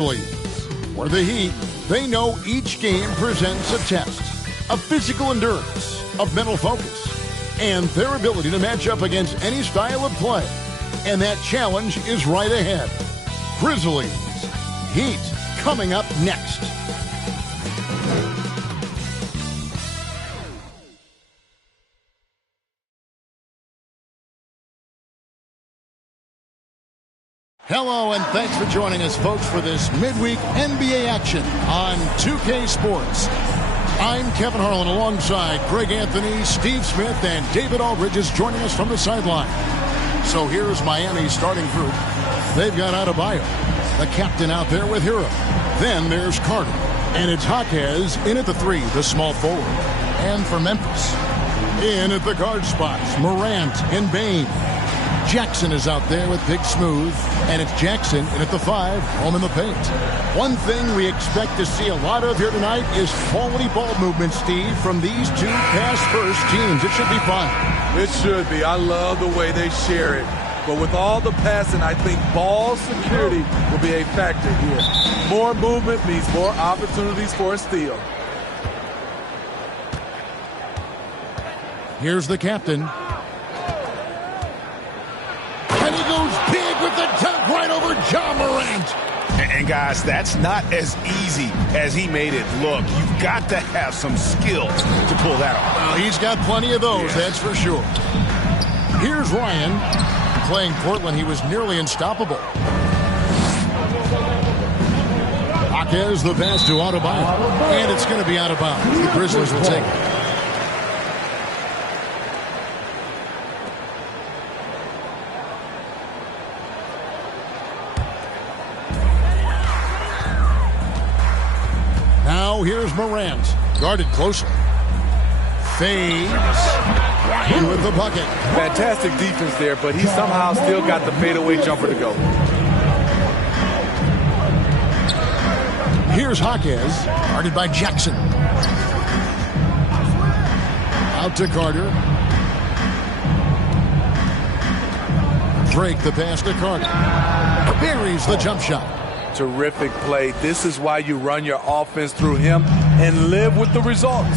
For the Heat, they know each game presents a test of physical endurance, of mental focus, and their ability to match up against any style of play. And that challenge is right ahead. Grizzlies, Heat, coming up next. Hello, and thanks for joining us, folks, for this midweek NBA action on 2K Sports. I'm Kevin Harlan alongside Greg Anthony, Steve Smith, and David Aldridge is joining us from the sideline. So here's Miami's starting group. They've got Adebayo, the captain, out there with Hero. Then there's Carter, and it's Jaquez in at the 3, the small forward. And for Memphis, in at the guard spots, Morant and Bane. Jackson is out there with Big Smooth, and it's Jackson in at the 5, home in the paint. One thing we expect to see a lot of here tonight is quality ball movement, Steve, from these two pass-first teams. It should be fun. It should be. I love the way they share it. But with all the passing, I think ball security will be a factor here. More movement means more opportunities for a steal. Here's the captain. And he goes big with the dunk right over Ja Morant. And guys, that's not as easy as he made it look. You've got to have some skill to pull that off. Well, he's got plenty of those, that's for sure. Here's Ryan. Playing Portland, he was nearly unstoppable. Jaquez, the pass to Adebayo. And it's going to be out of bounds. The Grizzlies will take it. Now here's Morant, guarded closely. Fades. Ryan with the bucket. Fantastic defense there, but he somehow still got the fadeaway jumper to go. Here's Jaquez, guarded by Jackson. Out to Carter. Drake, the pass to Carter. Buries the jump shot. Terrific play. This is why you run your offense through him and live with the results.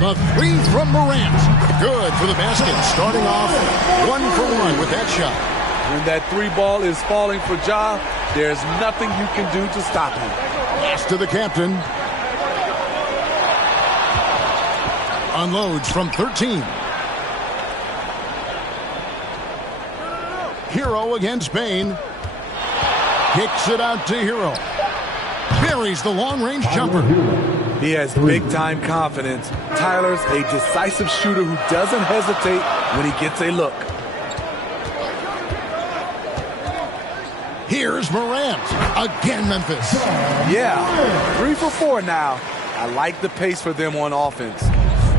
The 3 from Morant. Good for the basket. Starting off 1 for 1 with that shot. When that 3 ball is falling for Ja, there's nothing you can do to stop him. Pass to the captain. Unloads from 13. Hero against Bane. Kicks it out to Hero. Buries the long-range jumper. He has big-time confidence. Tyler's a decisive shooter who doesn't hesitate when he gets a look. Here's Morant. Again, Memphis. Yeah, 3 for 4 now. I like the pace for them on offense.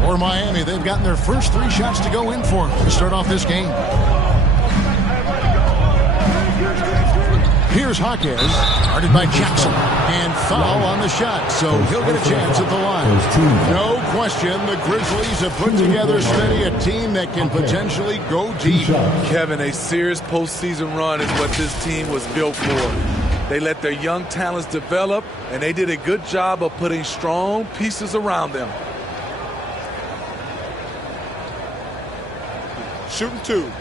For Miami, they've gotten their first 3 shots to go in for to start off this game. Here's Jaquez, guarded by Jackson, and foul on the shot, so he'll get a chance at the line. No question, the Grizzlies have put together steady a team that can potentially go deep. Kevin, a serious postseason run is what this team was built for. They let their young talents develop, and they did a good job of putting strong pieces around them. Shooting 2.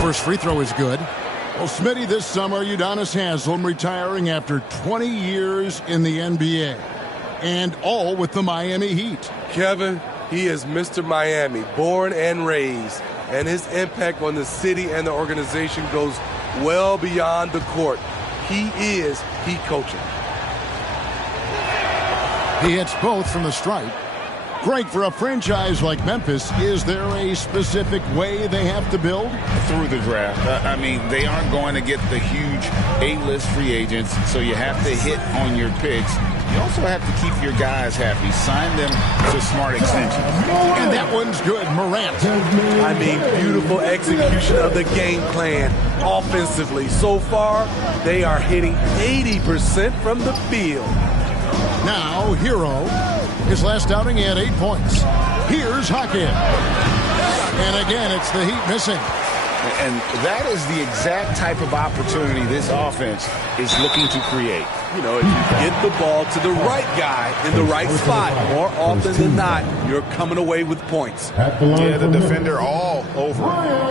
First free throw is good. Well, Smitty, this summer, Udonis Haslem retiring after 20 years in the NBA. And all with the Miami Heat. Kevin, he is Mr. Miami, born and raised. And his impact on the city and the organization goes well beyond the court. He is Heat coaching. He hits both from the stripe. Greg, for a franchise like Memphis, is there a specific way they have to build? Through the draft. I mean, they aren't going to get the huge A-list free agents, so you have to hit on your picks. You also have to keep your guys happy. Sign them to smart extensions. And that one's good, Morant. I mean, beautiful execution of the game plan offensively. So far, they are hitting 80% from the field. Now, Hero. His last outing, he had 8 points. Here's Hackett. And again, it's the Heat missing. And that is the exact type of opportunity this offense is looking to create. You know, if you get the ball to the right guy in the right spot, more often than not, you're coming away with points. Yeah, the defender all over.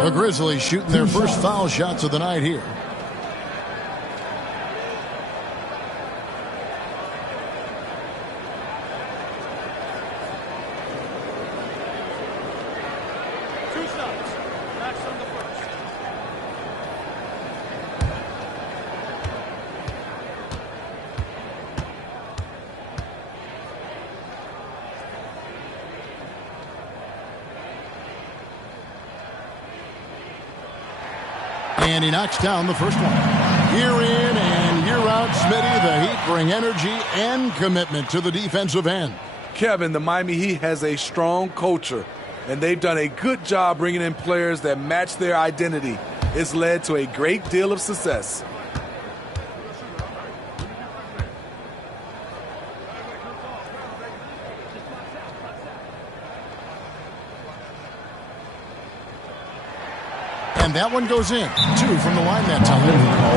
The Grizzlies shooting their first foul shots of the night here. And he knocks down the first one. Year in and year out, Smitty, the Heat bring energy and commitment to the defensive end. Kevin, the Miami Heat has a strong culture, and they've done a good job bringing in players that match their identity. It's led to a great deal of success. And that one goes in. 2 from the line that time.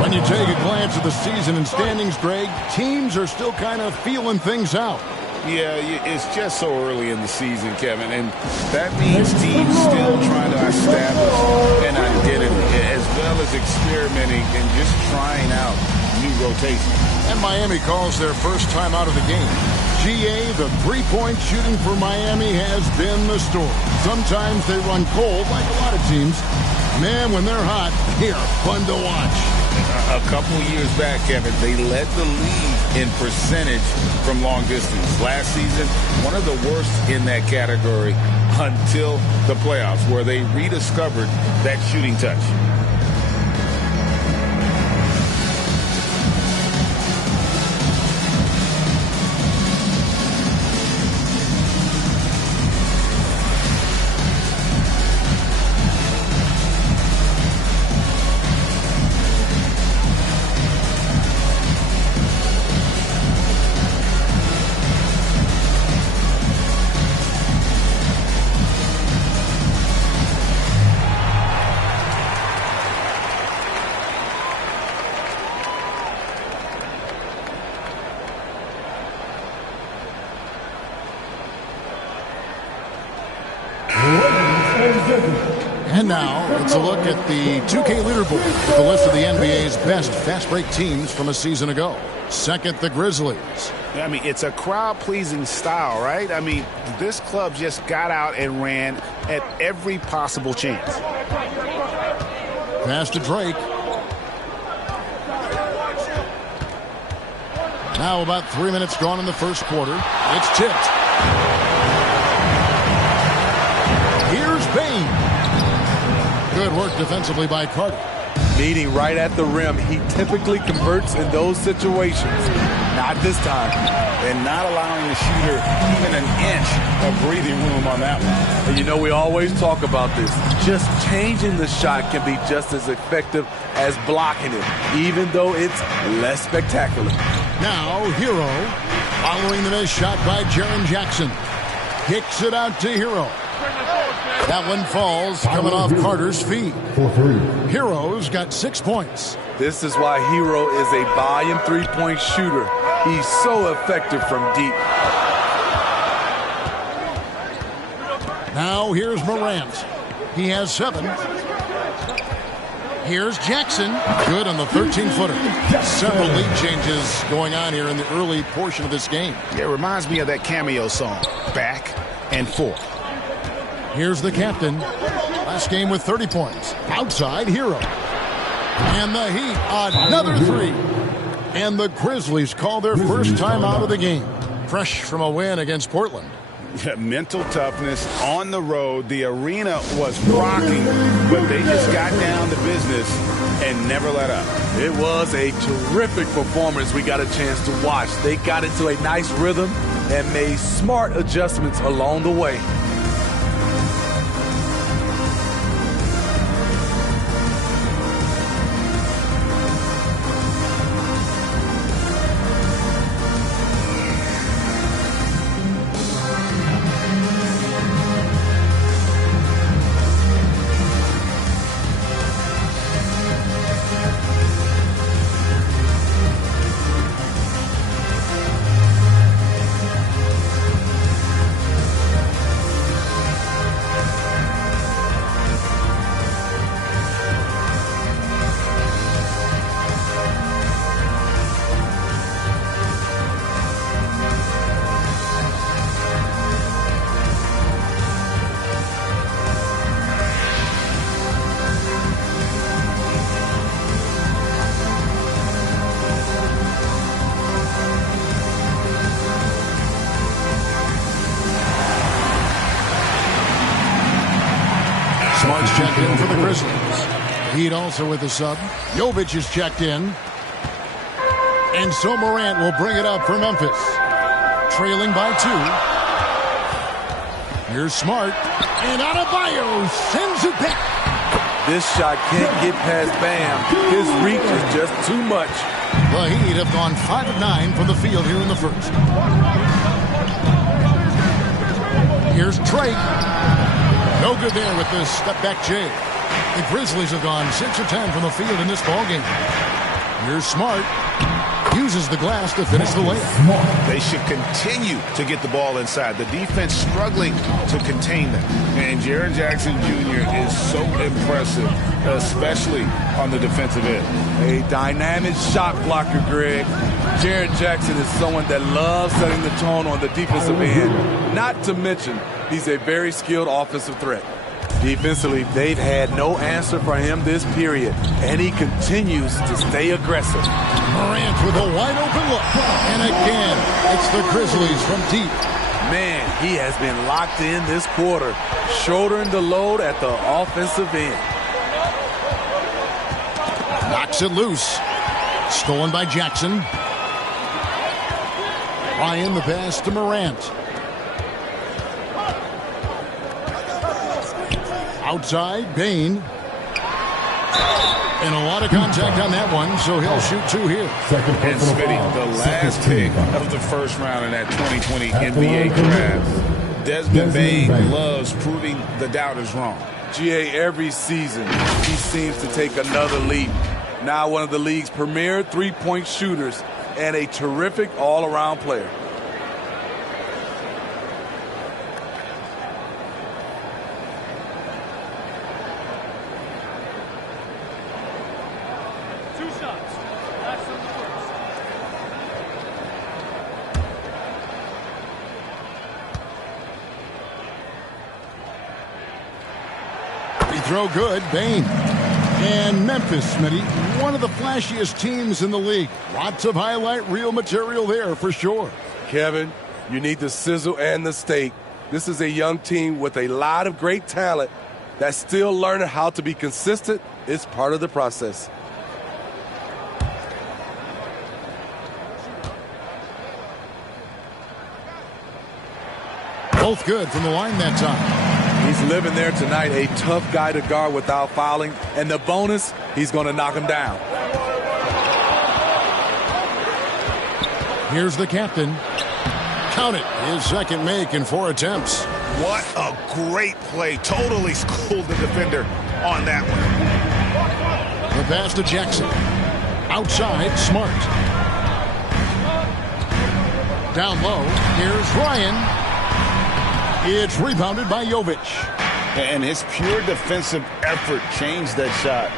When you take a glance at the season and standings, Greg, teams are still kind of feeling things out. Yeah, it's just so early in the season, Kevin, and that means teams still trying to establish an identity as well as experimenting and just trying out new rotations. And Miami calls their first time out of the game. GA, the three-point shooting for Miami has been the story. Sometimes they run cold like a lot of teams. Man, when they're hot, they're fun to watch. A couple years back, Kevin, they led the league in percentage from long distance. Last season, one of the worst in that category until the playoffs, where they rediscovered that shooting touch. And now, it's a look at the 2K leaderboard with a list of the NBA's best fast-break teams from a season ago. Second, the Grizzlies. I mean, it's a crowd-pleasing style, right? I mean, this club just got out and ran at every possible chance. Pass to Drake. Now about 3 minutes gone in the first quarter. It's tipped. Here's Bane. Good work defensively by Carter. Meeting right at the rim, he typically converts in those situations. Not this time. And not allowing the shooter even an inch of breathing room on that one. And you know, we always talk about this. Just changing the shot can be just as effective as blocking it, even though it's less spectacular. Now, Hero, following the missed shot by Jaren Jackson. Kicks it out to Hero. That one falls, coming off Carter's feet. Hero's got 6 points. This is why Hero is a volume three-point shooter. He's so effective from deep. Now here's Morant. He has 7. Here's Jackson. Good on the 13-footer. Several lead changes going on here in the early portion of this game. Yeah, it reminds me of that cameo song, Back and Forth. Here's the captain. Last game with 30 points. Outside, Hero. And the Heat, another 3. And the Grizzlies call their first time out of the game. Fresh from a win against Portland. Mental toughness on the road. The arena was rocking, but they just got down to business and never let up. It was a terrific performance we got a chance to watch. They got into a nice rhythm and made smart adjustments along the way. is checked in for the Grizzlies. Heat also with a sub. Jovic is checked in. And so Morant will bring it up for Memphis. Trailing by 2. Here's Smart. And Adebayo sends it back. This shot can't get past Bam. His reach is just too much. The Heat have gone 5 of 9 from the field here in the first. Here's Drake. No good there with this step-back J. The Grizzlies have gone 6 of 10 from the field in this ballgame. Here's Smart. Uses the glass to finish the layup. They should continue to get the ball inside. The defense struggling to contain them. And Jaren Jackson Jr. is so impressive, especially on the defensive end. A dynamic shot blocker, Greg. Jaren Jackson is someone that loves setting the tone on the defensive end. Not to mention, he's a very skilled offensive threat. Defensively, they've had no answer for him this period, and he continues to stay aggressive. Morant with a wide-open look. And again, it's the Grizzlies from deep. Man, he has been locked in this quarter, shouldering the load at the offensive end. Knocks it loose. Stolen by Jackson. Ryan the pass to Morant. Outside, Bane. And a lot of contact on that one, so he'll shoot 2 here. And Smitty, the last pick of the first round in that 2020 NBA draft. Desmond Bane loves proving the doubters wrong. GA, every season, he seems to take another leap. Now one of the league's premier three-point shooters and a terrific all-around player. Throw good, Bane. And Memphis, Smitty, one of the flashiest teams in the league. Lots of highlight reel material there for sure. Kevin, you need the sizzle and the steak. This is a young team with a lot of great talent that's still learning how to be consistent. It's part of the process. Both good from the line that time. He's living there tonight, a tough guy to guard without fouling. And the bonus, he's going to knock him down. Here's the captain. Count it. His second make in 4 attempts. What a great play. Totally schooled the defender on that one. The pass to Jackson. Outside, Smart. Down low, here's Ryan. It's rebounded by Jovic. And his pure defensive effort changed that shot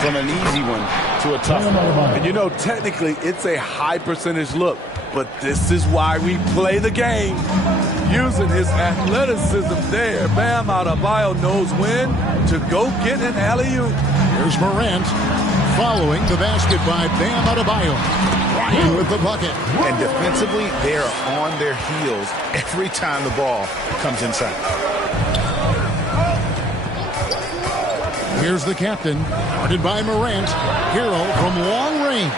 from an easy one to a tough one. And you know, technically, it's a high percentage look. But this is why we play the game. Using his athleticism there, Bam Adebayo knows when to go get an alley-oop. Here's Morant following the basket by Bam Adebayo. Ryan with the bucket. And defensively, they are on their heels every time the ball comes inside. Here's the captain, guarded by Morant. Hero from long range.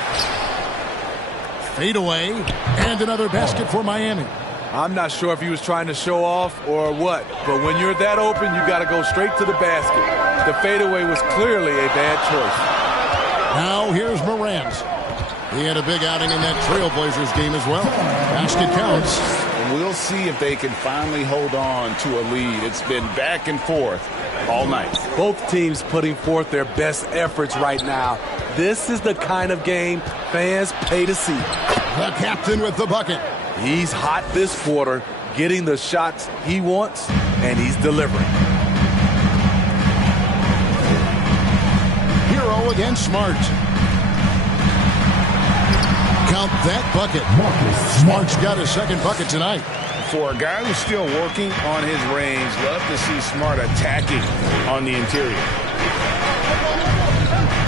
Fade away, and another basket for Miami. I'm not sure if he was trying to show off or what, but when you're that open, you got to go straight to the basket. The fadeaway was clearly a bad choice. Now here's Morant. He had a big outing in that Trailblazers game as well. Basket counts. And we'll see if they can finally hold on to a lead. It's been back and forth all night. Both teams putting forth their best efforts right now. This is the kind of game fans pay to see. The captain with the bucket. He's hot this quarter, getting the shots he wants, and he's delivering. Hero against Smart. Count that bucket. Smart's got his second bucket tonight. For a guy who's still working on his range, love to see Smart attacking on the interior.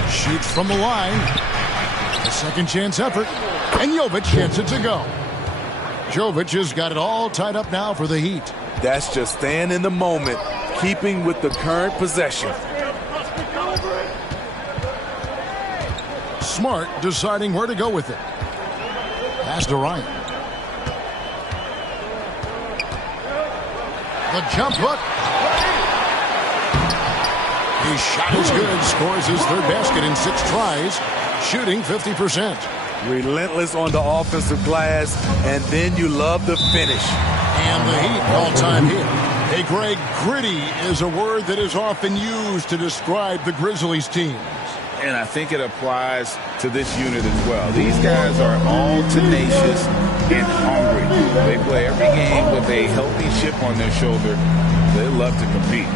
Shoots from the line. A second chance effort. And Jovic gets it to go. Jovic has got it all tied up now for the Heat. That's just staying in the moment, keeping with the current possession. Smart deciding where to go with it. Pass to Ryan. The jump hook. His shot is good. Scores his third basket in 6 tries. Shooting 50%. Relentless on the offensive glass, and then you love the finish. And the Heat all-time here. Hey, Greg, gritty is a word that is often used to describe the Grizzlies teams. And I think it applies to this unit as well. These guys are all tenacious and hungry. They play every game with a healthy chip on their shoulder. They love to compete.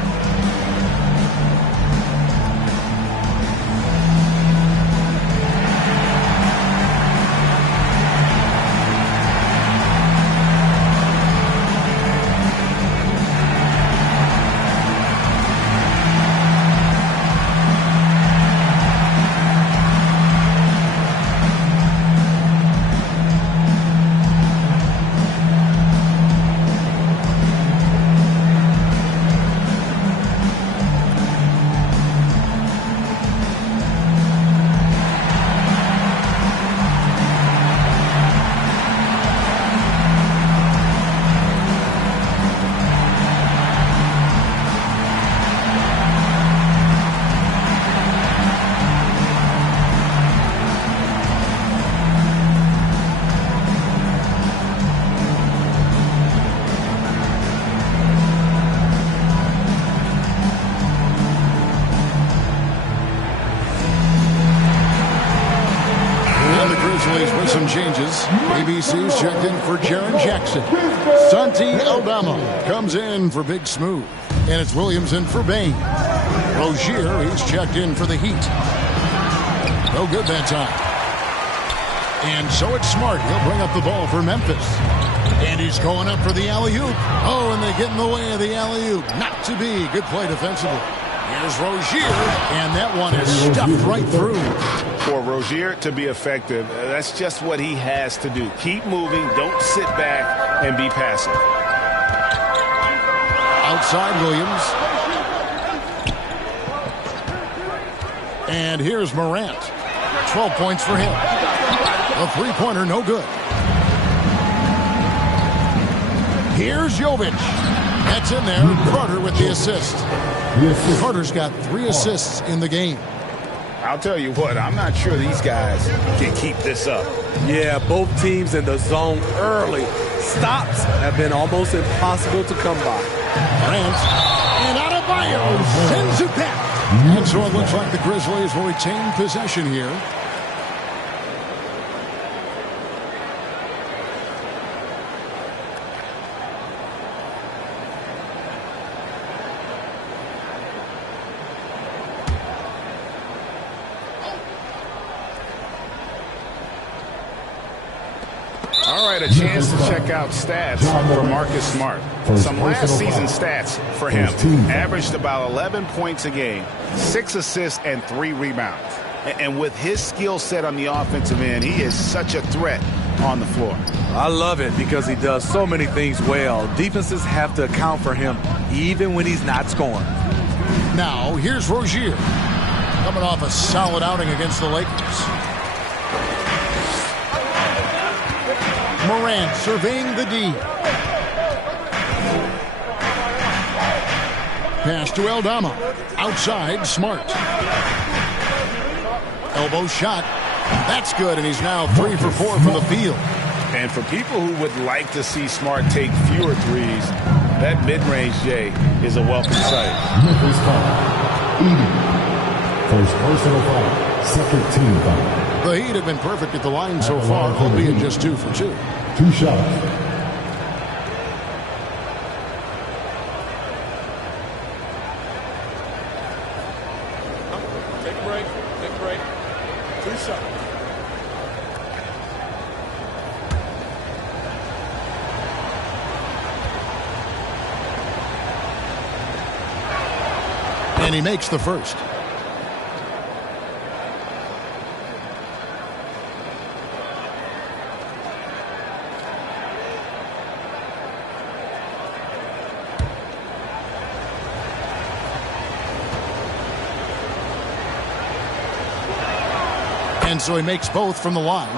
With some changes, ABC's checked in for Jaren Jackson. Santi Aldama comes in for Big Smooth. And it's Williams in for Bane. Rozier, he's checked in for the Heat. No good that time. And so it's Smart. He'll bring up the ball for Memphis. And he's going up for the alley-oop. Oh, and they get in the way of the alley-oop. Not to be. Good play defensively. Here's Rozier, and that one is stuffed right through. For Rozier to be effective, that's just what he has to do. Keep moving, don't sit back and be passive. Outside Williams. And here's Morant. 12 points for him. A three-pointer, no good. Here's Jovic. That's in there. Carter with the assist. Carter's got 3 assists in the game. I'll tell you what, I'm not sure these guys can keep this up. Yeah, both teams in the zone early. Stops have been almost impossible to come by. Grant and Adebayo sends it back. And so it looks like the Grizzlies will retain possession here. A chance to check out stats for Marcus Smart. Some last season stats for him. Averaged about 11 points a game, 6 assists, and 3 rebounds. And with his skill set on the offensive end, he is such a threat on the floor. I love it because he does so many things well. Defenses have to account for him even when he's not scoring. Now, here's Rozier. Coming off a solid outing against the Lakers. Morant surveying the D. Pass to Aldama. Outside, Smart. Elbow shot. That's good, and he's now 3 for 4 from the field. And for people who would like to see Smart take fewer threes, that mid-range J is a welcome sight. Memphis foul. First personal foul. Second team foul. The Heat have been perfect at the line so far, albeit just 2 for 2. 2 shots. Take a break. Take a break. 2 shots. And he makes the first. And so he makes both from the line.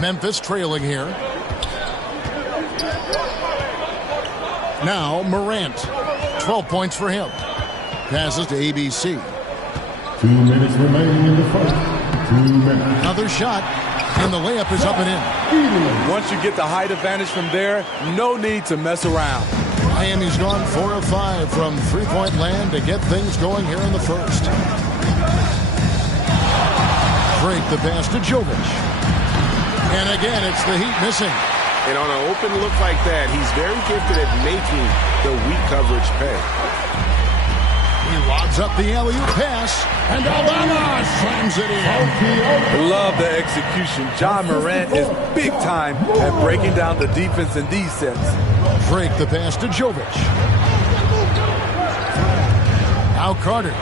Memphis trailing here. Now Morant. 12 points for him. Passes to ABC. 2 minutes remaining in the first. 2 minutes. Another shot. And the layup is up and in. Once you get the height advantage from there, no need to mess around. Miami's gone 4 of 5 from three-point land to get things going here in the first. Break the pass to Jovic. And again, it's the Heat missing. And on an open look like that, he's very gifted at making the weak coverage pay. He lobs up the alley-oop pass, and Aldana slams it in. Love the execution. Ja Morant is big time at breaking down the defense in these sets. Break the pass to Jovic. Now Carter.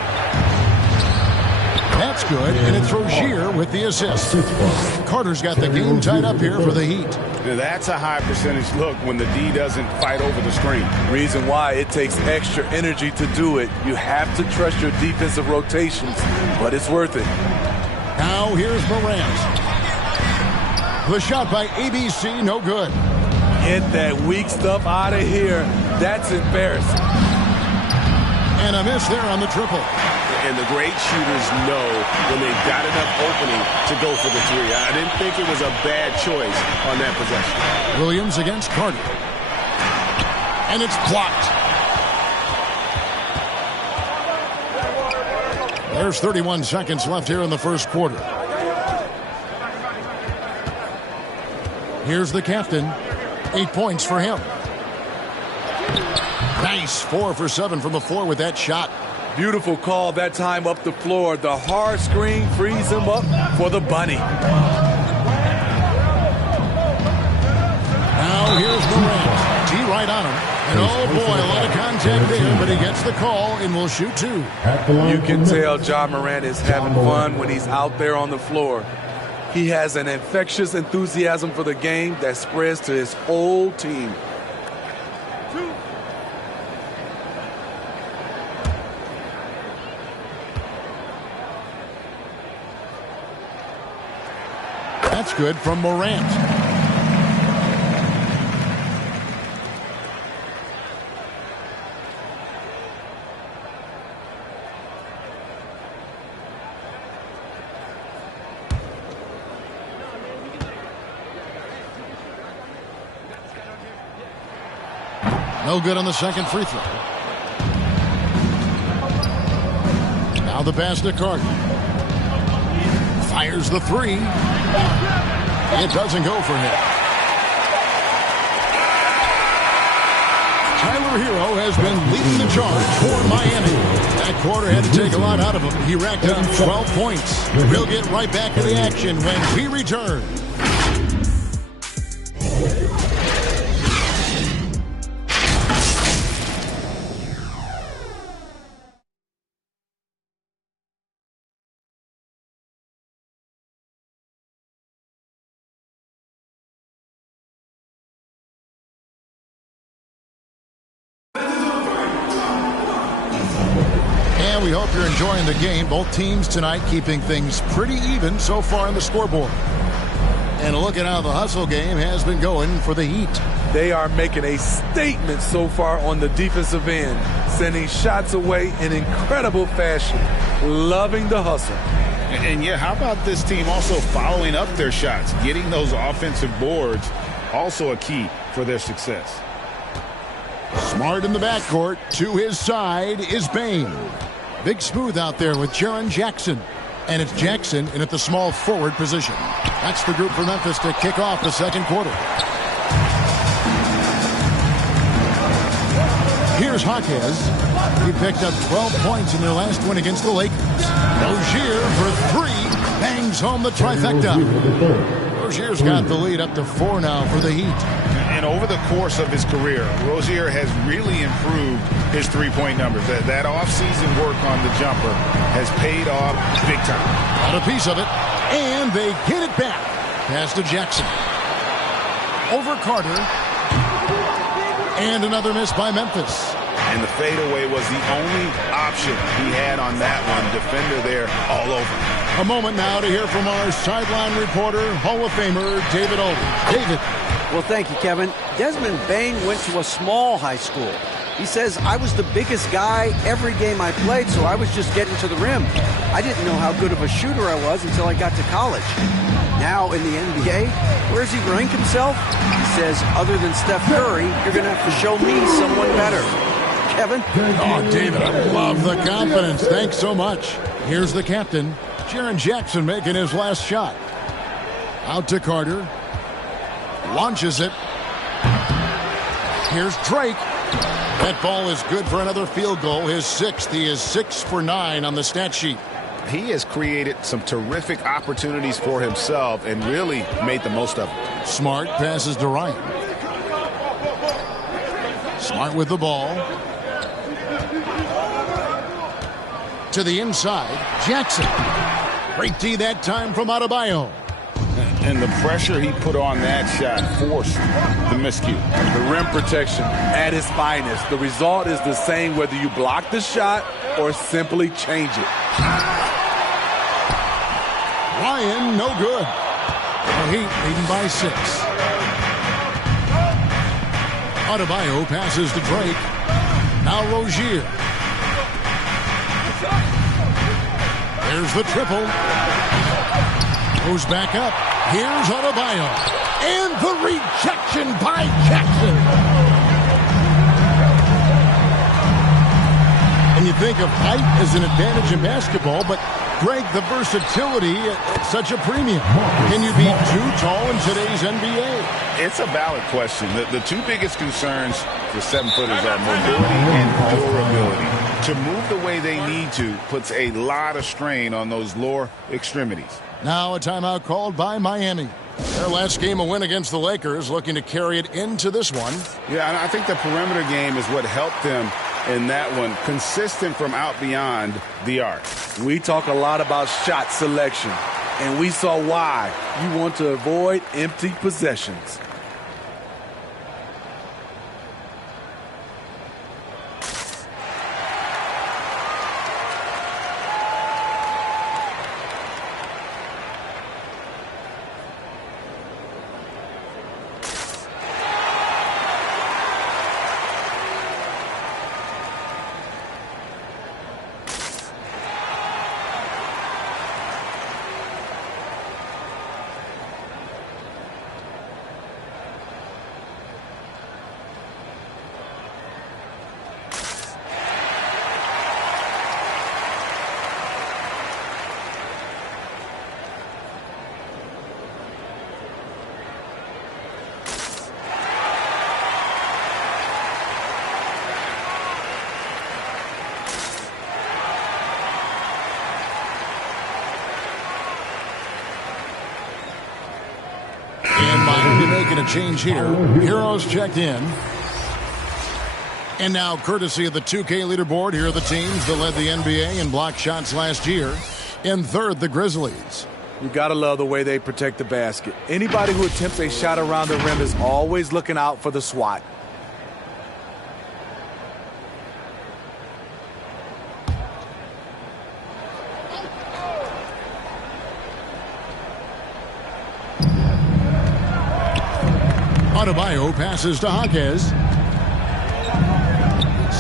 That's good, and it's Rozier with the assist. Carter's got the game tied up here for the Heat. That's a high percentage look when the D doesn't fight over the screen. Reason why it takes extra energy to do it. You have to trust your defensive rotations, but it's worth it. Now here's Morant. The shot by ABC, no good. Get that weak stuff out of here. That's embarrassing. And a miss there on the triple. And the great shooters know when they've got enough opening to go for the three. I didn't think it was a bad choice on that possession. Williams against Carter. And it's blocked. There's 31 seconds left here in the first quarter. Here's the captain. 8 points for him. Nice. 4 for 7 from the floor with that shot. Beautiful call that time up the floor. The hard screen frees him up for the bunny. Now here's Morant. T right on him. And oh boy, a lot of contact there, but he gets the call and will shoot 2. You can tell Ja Morant is having fun when he's out there on the floor. He has an infectious enthusiasm for the game that spreads to his whole team. That's good from Morant. No good on the second free throw. Now the pass to Carter. Fires the 3. It doesn't go for him. Tyler Hero has been leading the charge for Miami. That quarter had to take a lot out of him. He racked up 12 points. We'll get right back to the action when we return. And we hope you're enjoying the game. Both teams tonight keeping things pretty even so far on the scoreboard. And look at how the hustle game has been going for the Heat. They are making a statement so far on the defensive end, sending shots away in incredible fashion. Loving the hustle. And yeah, how about this team also following up their shots, getting those offensive boards, also a key for their success. Smart in the backcourt. To his side is Bane. Big smooth out there with Jaren Jackson. And it's Jackson in at the small forward position. That's the group for Memphis to kick off the second quarter. Here's Jaquez. He picked up 12 points in their last win against the Lakers. Rozier for 3. Bangs home the trifecta. Rozier's got the lead up to 4 now for the Heat. And over the course of his career, Rozier has really improved his three-point numbers. That offseason work on the jumper has paid off big time. Got a piece of it, and they get it back. Pass to Jackson. Over Carter. And another miss by Memphis. And the fadeaway was the only option he had on that one. Defender there all over. A moment now to hear from our sideline reporter, Hall of Famer David Aldridge. David. Well, thank you, Kevin. Desmond Bane went to a small high school. He says, I was the biggest guy every game I played, so I was just getting to the rim. I didn't know how good of a shooter I was until I got to college. Now in the NBA, where does he rank himself? He says, other than Steph Curry, you're going to have to show me someone better. Kevin? Oh, David, I love the confidence. Thanks so much. Here's the captain, Jaren Jackson, making his last shot. Out to Carter. Launches it. Here's Drake. That ball is good for another field goal. His sixth. He is 6 for 9 on the stat sheet. He has created some terrific opportunities for himself and really made the most of it. Smart passes to Ryan. Smart with the ball. To the inside. Jackson. Great D that time from Adebayo. And the pressure he put on that shot forced the miscue. The rim protection at its finest. The result is the same whether you block the shot or simply change it. Ryan, no good. The Heat leading by 6. Adebayo passes to Drake. Now Rozier. There's the triple. Goes back up. Here's Adebayo. And the rejection by Jackson. And you think of height as an advantage in basketball, but Greg, the versatility at such a premium. Can you be too tall in today's NBA? It's a valid question. The two biggest concerns for 7-footers are mobility and durability. To move the way they need to puts a lot of strain on those lower extremities. Now a timeout called by Miami. Their last game, a win against the Lakers, looking to carry it into this one. Yeah, and I think the perimeter game is what helped them in that one. Consistent from out beyond the arc. We talk a lot about shot selection, and we saw why. You want to avoid empty possessions. Making a change here. Heroes checked in. And now, courtesy of the 2K leaderboard, here are the teams that led the NBA in block shots last year. In third, the Grizzlies. You gotta love the way they protect the basket. Anybody who attempts a shot around the rim is always looking out for the swat. Adebayo passes to Jaquez.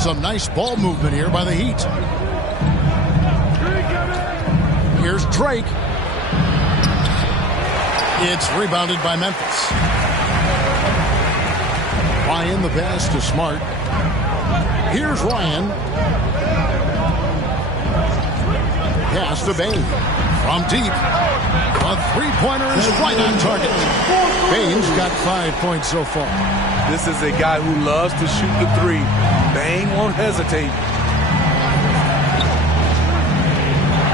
Some nice ball movement here by the Heat. Here's Drake. It's rebounded by Memphis. Ryan, the pass to Smart. Here's Ryan. Pass to Bane. From deep. A three-pointer is right on target. Bane's got 5 points so far. This is a guy who loves to shoot the three. Bane won't hesitate.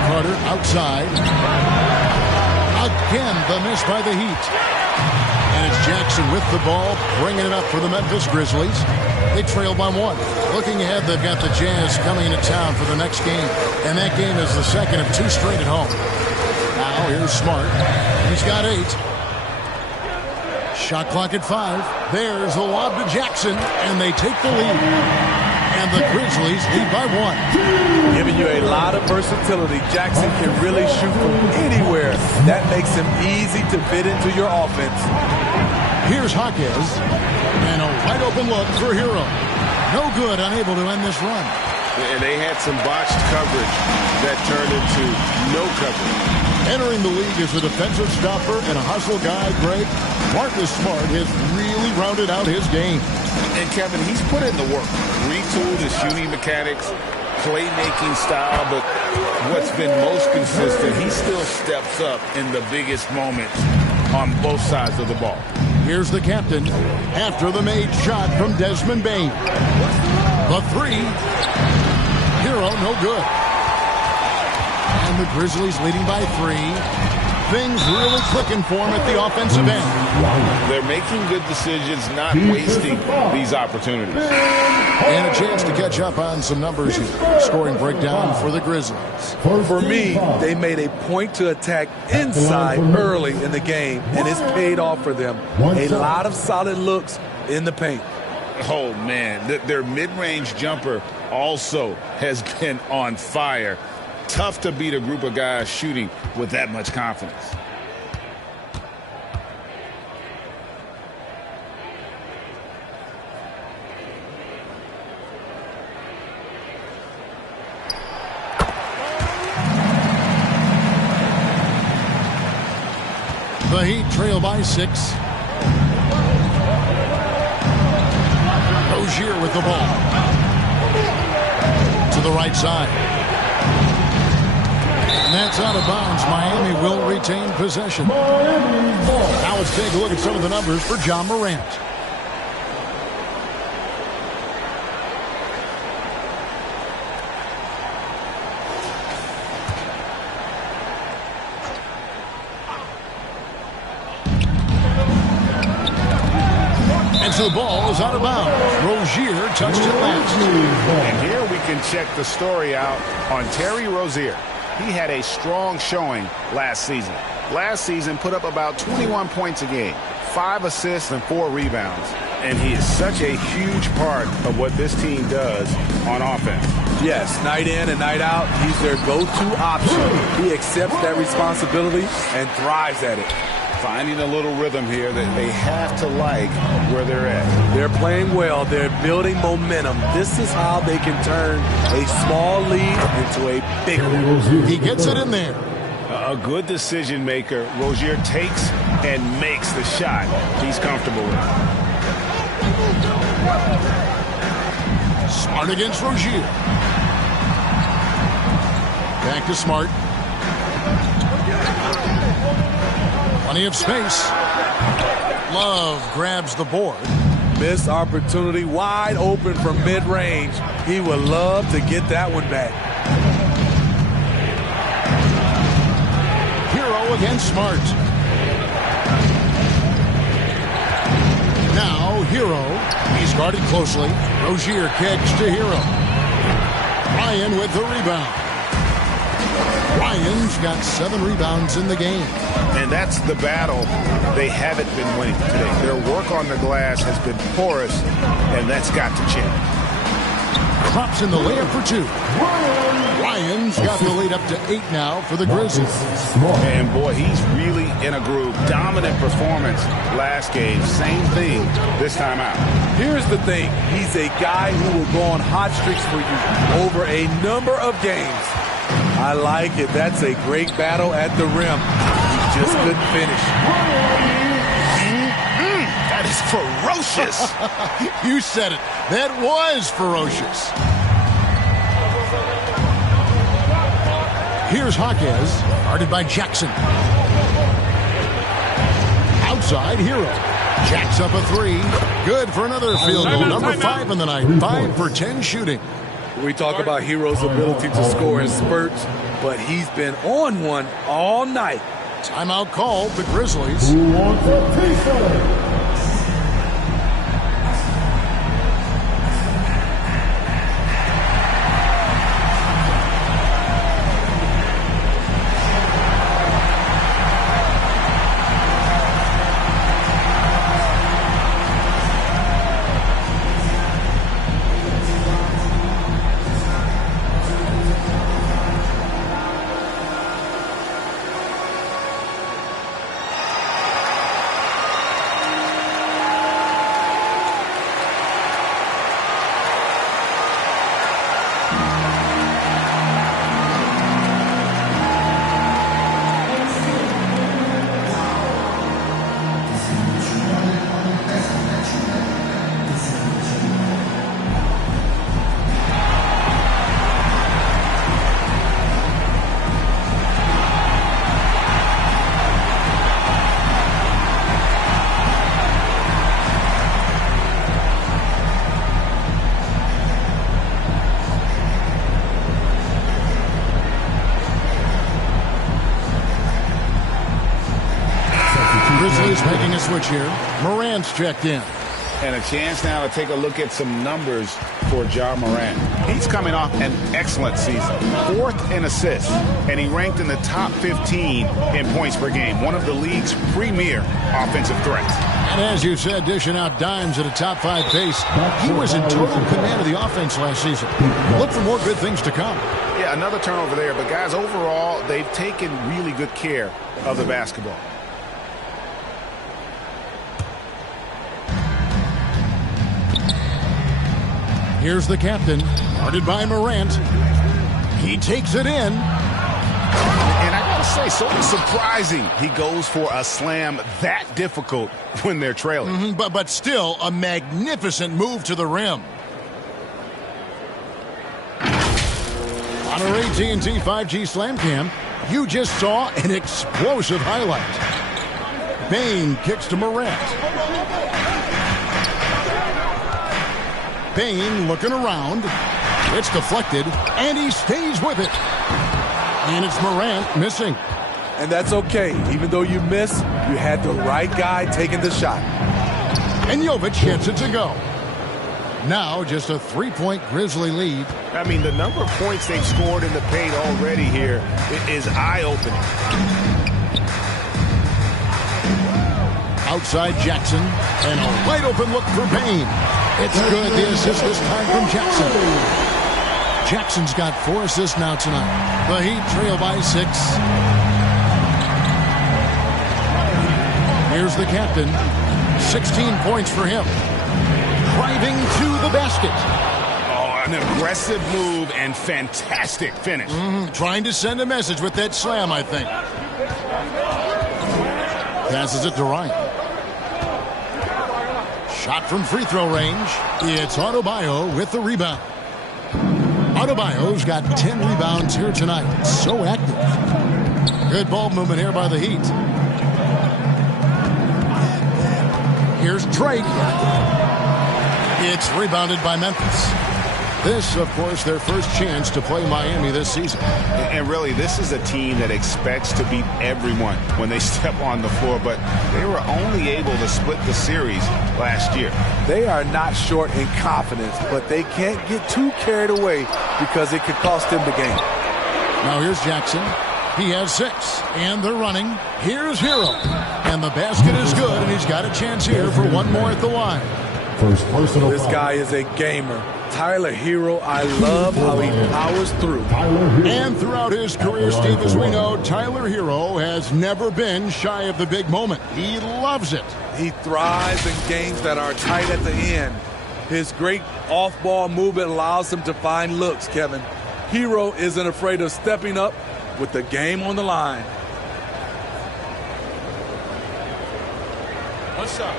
Carter outside. Again, the miss by the Heat. And it's Jackson with the ball, bringing it up for the Memphis Grizzlies. They trail by 1. Looking ahead, they've got the Jazz coming into town for the next game. And that game is the second of 2 straight at home. Now here's Smart. He's got 8. Shot clock at 5. There's the lob to Jackson, and they take the lead. And the Grizzlies lead by 1. Giving you a lot of versatility. Jackson can really shoot from anywhere. That makes him easy to fit into your offense. Here's Jaquez. And a wide open look for Hero. No good, unable to end this run. And they had some botched coverage that turned into no coverage. Entering the league as a defensive stopper and a hustle guy, Greg, Marcus Smart has really rounded out his game. And Kevin, he's put in the work. Retooled his shooting mechanics, playmaking style, but what's been most consistent, he still steps up in the biggest moments on both sides of the ball. Here's the captain after the made shot from Desmond Bane. The three. Hero, no good. And the Grizzlies leading by 3. Things really clicking for him at the offensive end. They're making good decisions, not wasting these opportunities. And a chance to catch up on some numbers here. Scoring breakdown for the Grizzlies. For me, they made a point to attack inside early in the game, and it's paid off for them. A lot of solid looks in the paint. Oh, man, their mid-range jumper also has been on fire. Tough to beat a group of guys shooting with that much confidence. The Heat trail by 6. Rozier with the ball. To the right side. And that's out of bounds. Miami will retain possession. Now let's take a look at some of the numbers for John Morant. And so the ball is out of bounds. Rozier touched it last. And here we can check the story out on Terry Rozier. He had a strong showing last season. Last season put up about 21 points a game, 5 assists and 4 rebounds. And he is such a huge part of what this team does on offense. Yes, night in and night out, he's their go-to option. He accepts that responsibility and thrives at it. Finding a little rhythm here that they have to like where they're at. They're playing well. They're building momentum. This is how they can turn a small lead into a big one. He gets it in there. A good decision maker. Rozier takes and makes the shot he's comfortable with. Smart against Rozier. Back to Smart. Plenty of space. Love grabs the board. Missed opportunity, wide open from mid-range. He would love to get that one back. Hero against Smart. Now Hero. He's guarded closely. Rozier kicks to Hero. Ryan with the rebound. Ryan's got 7 rebounds in the game. And that's the battle they haven't been winning today. Their work on the glass has been porous, and that's got to change. Crops in the layup for 2. Ryan's got the lead up to 8 now for the Grizzlies. And boy, he's really in a groove. Dominant performance last game. Same thing this time out. Here's the thing. He's a guy who will go on hot streaks for you over a number of games. I like it. That's a great battle at the rim. He just couldn't finish. That is ferocious. You said it. That was ferocious. Here's Jaquez, guarded by Jackson. Outside, Hero. Jacks up a 3. Good for another field goal. Number 5 in the night. 5 for 10 shooting. We talk about Hero's ability to score in spurts, but he's been on one all night. Timeout called, the Grizzlies. Who wants a piece of it? switch here. Morant's checked in. And a chance now to take a look at some numbers for Ja Morant. He's coming off an excellent season. 4th in assists, and he ranked in the top 15 in points per game. One of the league's premier offensive threats. And as you said, dishing out dimes at a top 5 pace. He was in total command of the offense last season. Look for more good things to come. Yeah, another turnover there. But, guys, overall, they've taken really good care of the basketball. Here's the captain, guarded by Morant. He takes it in. And I got to say, so surprising he goes for a slam that difficult when they're trailing. But still, a magnificent move to the rim. On our AT&T 5G Slam Cam, you just saw an explosive highlight. Bane kicks to Morant. Bane looking around. It's deflected, and he stays with it. And it's Morant missing. And that's okay. Even though you miss, you had the right guy taking the shot. And Jovic gets it to go. Now just a 3-point Grizzly lead. I mean, the number of points they've scored in the paint already here is eye-opening. Outside Jackson, and a wide-open look for Bane. It's good, the assist this time from Jackson. Jackson's got 4 assists now tonight. The Heat trail by 6. Here's the captain. 16 points for him. Driving to the basket. Oh, an aggressive move and fantastic finish. Trying to send a message with that slam, I think. Passes it to Ryan. Shot from free throw range. It's Adebayo with the rebound. Adebayo's got 10 rebounds here tonight. So active. Good ball movement here by the Heat. Here's Drake. It's rebounded by Memphis. This, of course, their first chance to play Miami this season. And really, this is a team that expects to beat everyone when they step on the floor, but they were only able to split the series last year. They are not short in confidence, but they can't get too carried away because it could cost them the game. Now here's Jackson. He has 6, and they're running. Here's Hero. And the basket is good, and he's got a chance here for one more at the line. First personal This foul. guy is a gamer. Tyler Hero, I love how he powers through. And throughout his career, Steve, as we know, Tyler Hero has never been shy of the big moment. He loves it. He thrives in games that are tight at the end. His great off-ball movement allows him to find looks, Kevin. Hero isn't afraid of stepping up with the game on the line. What's up?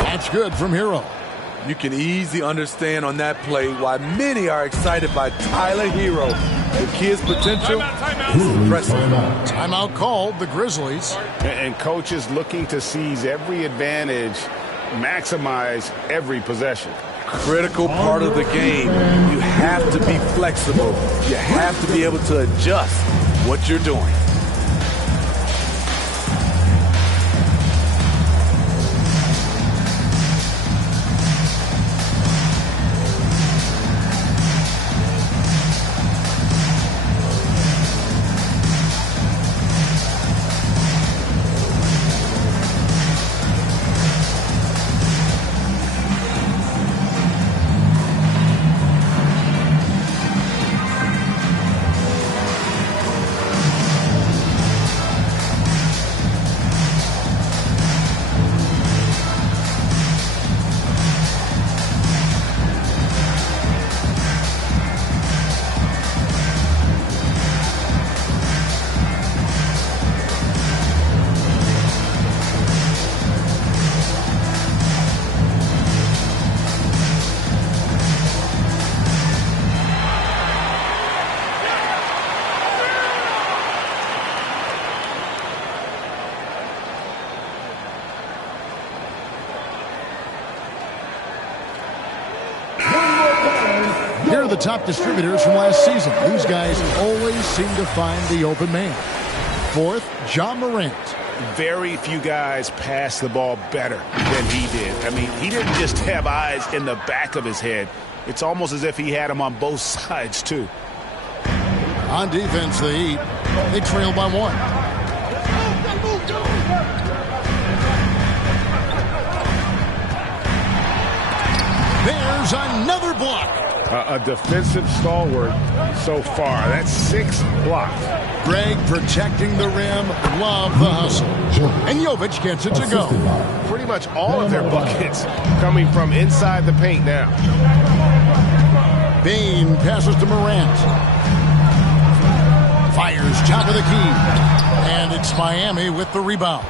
That's good from Hero. You can easily understand on that play why many are excited by Tyler Hero. The kid's potential is impressive. Timeout called, the Grizzlies. And coaches looking to seize every advantage, maximize every possession. Critical part of the game. You have to be flexible. You have to be able to adjust what you're doing. Here are the top distributors from last season. These guys always seem to find the open man. Fourth, Ja Morant. Very few guys pass the ball better than he did. I mean, he didn't just have eyes in the back of his head. It's almost as if he had them on both sides, too. On defense, the Heat, they trail by 1. There's another block. A defensive stalwart so far. That's 6 blocks. Greg protecting the rim. Love the hustle. And Jovic gets it to go. Pretty much all of their buckets coming from inside the paint now. Bane passes to Morant. Fires top of the key. And it's Miami with the rebound.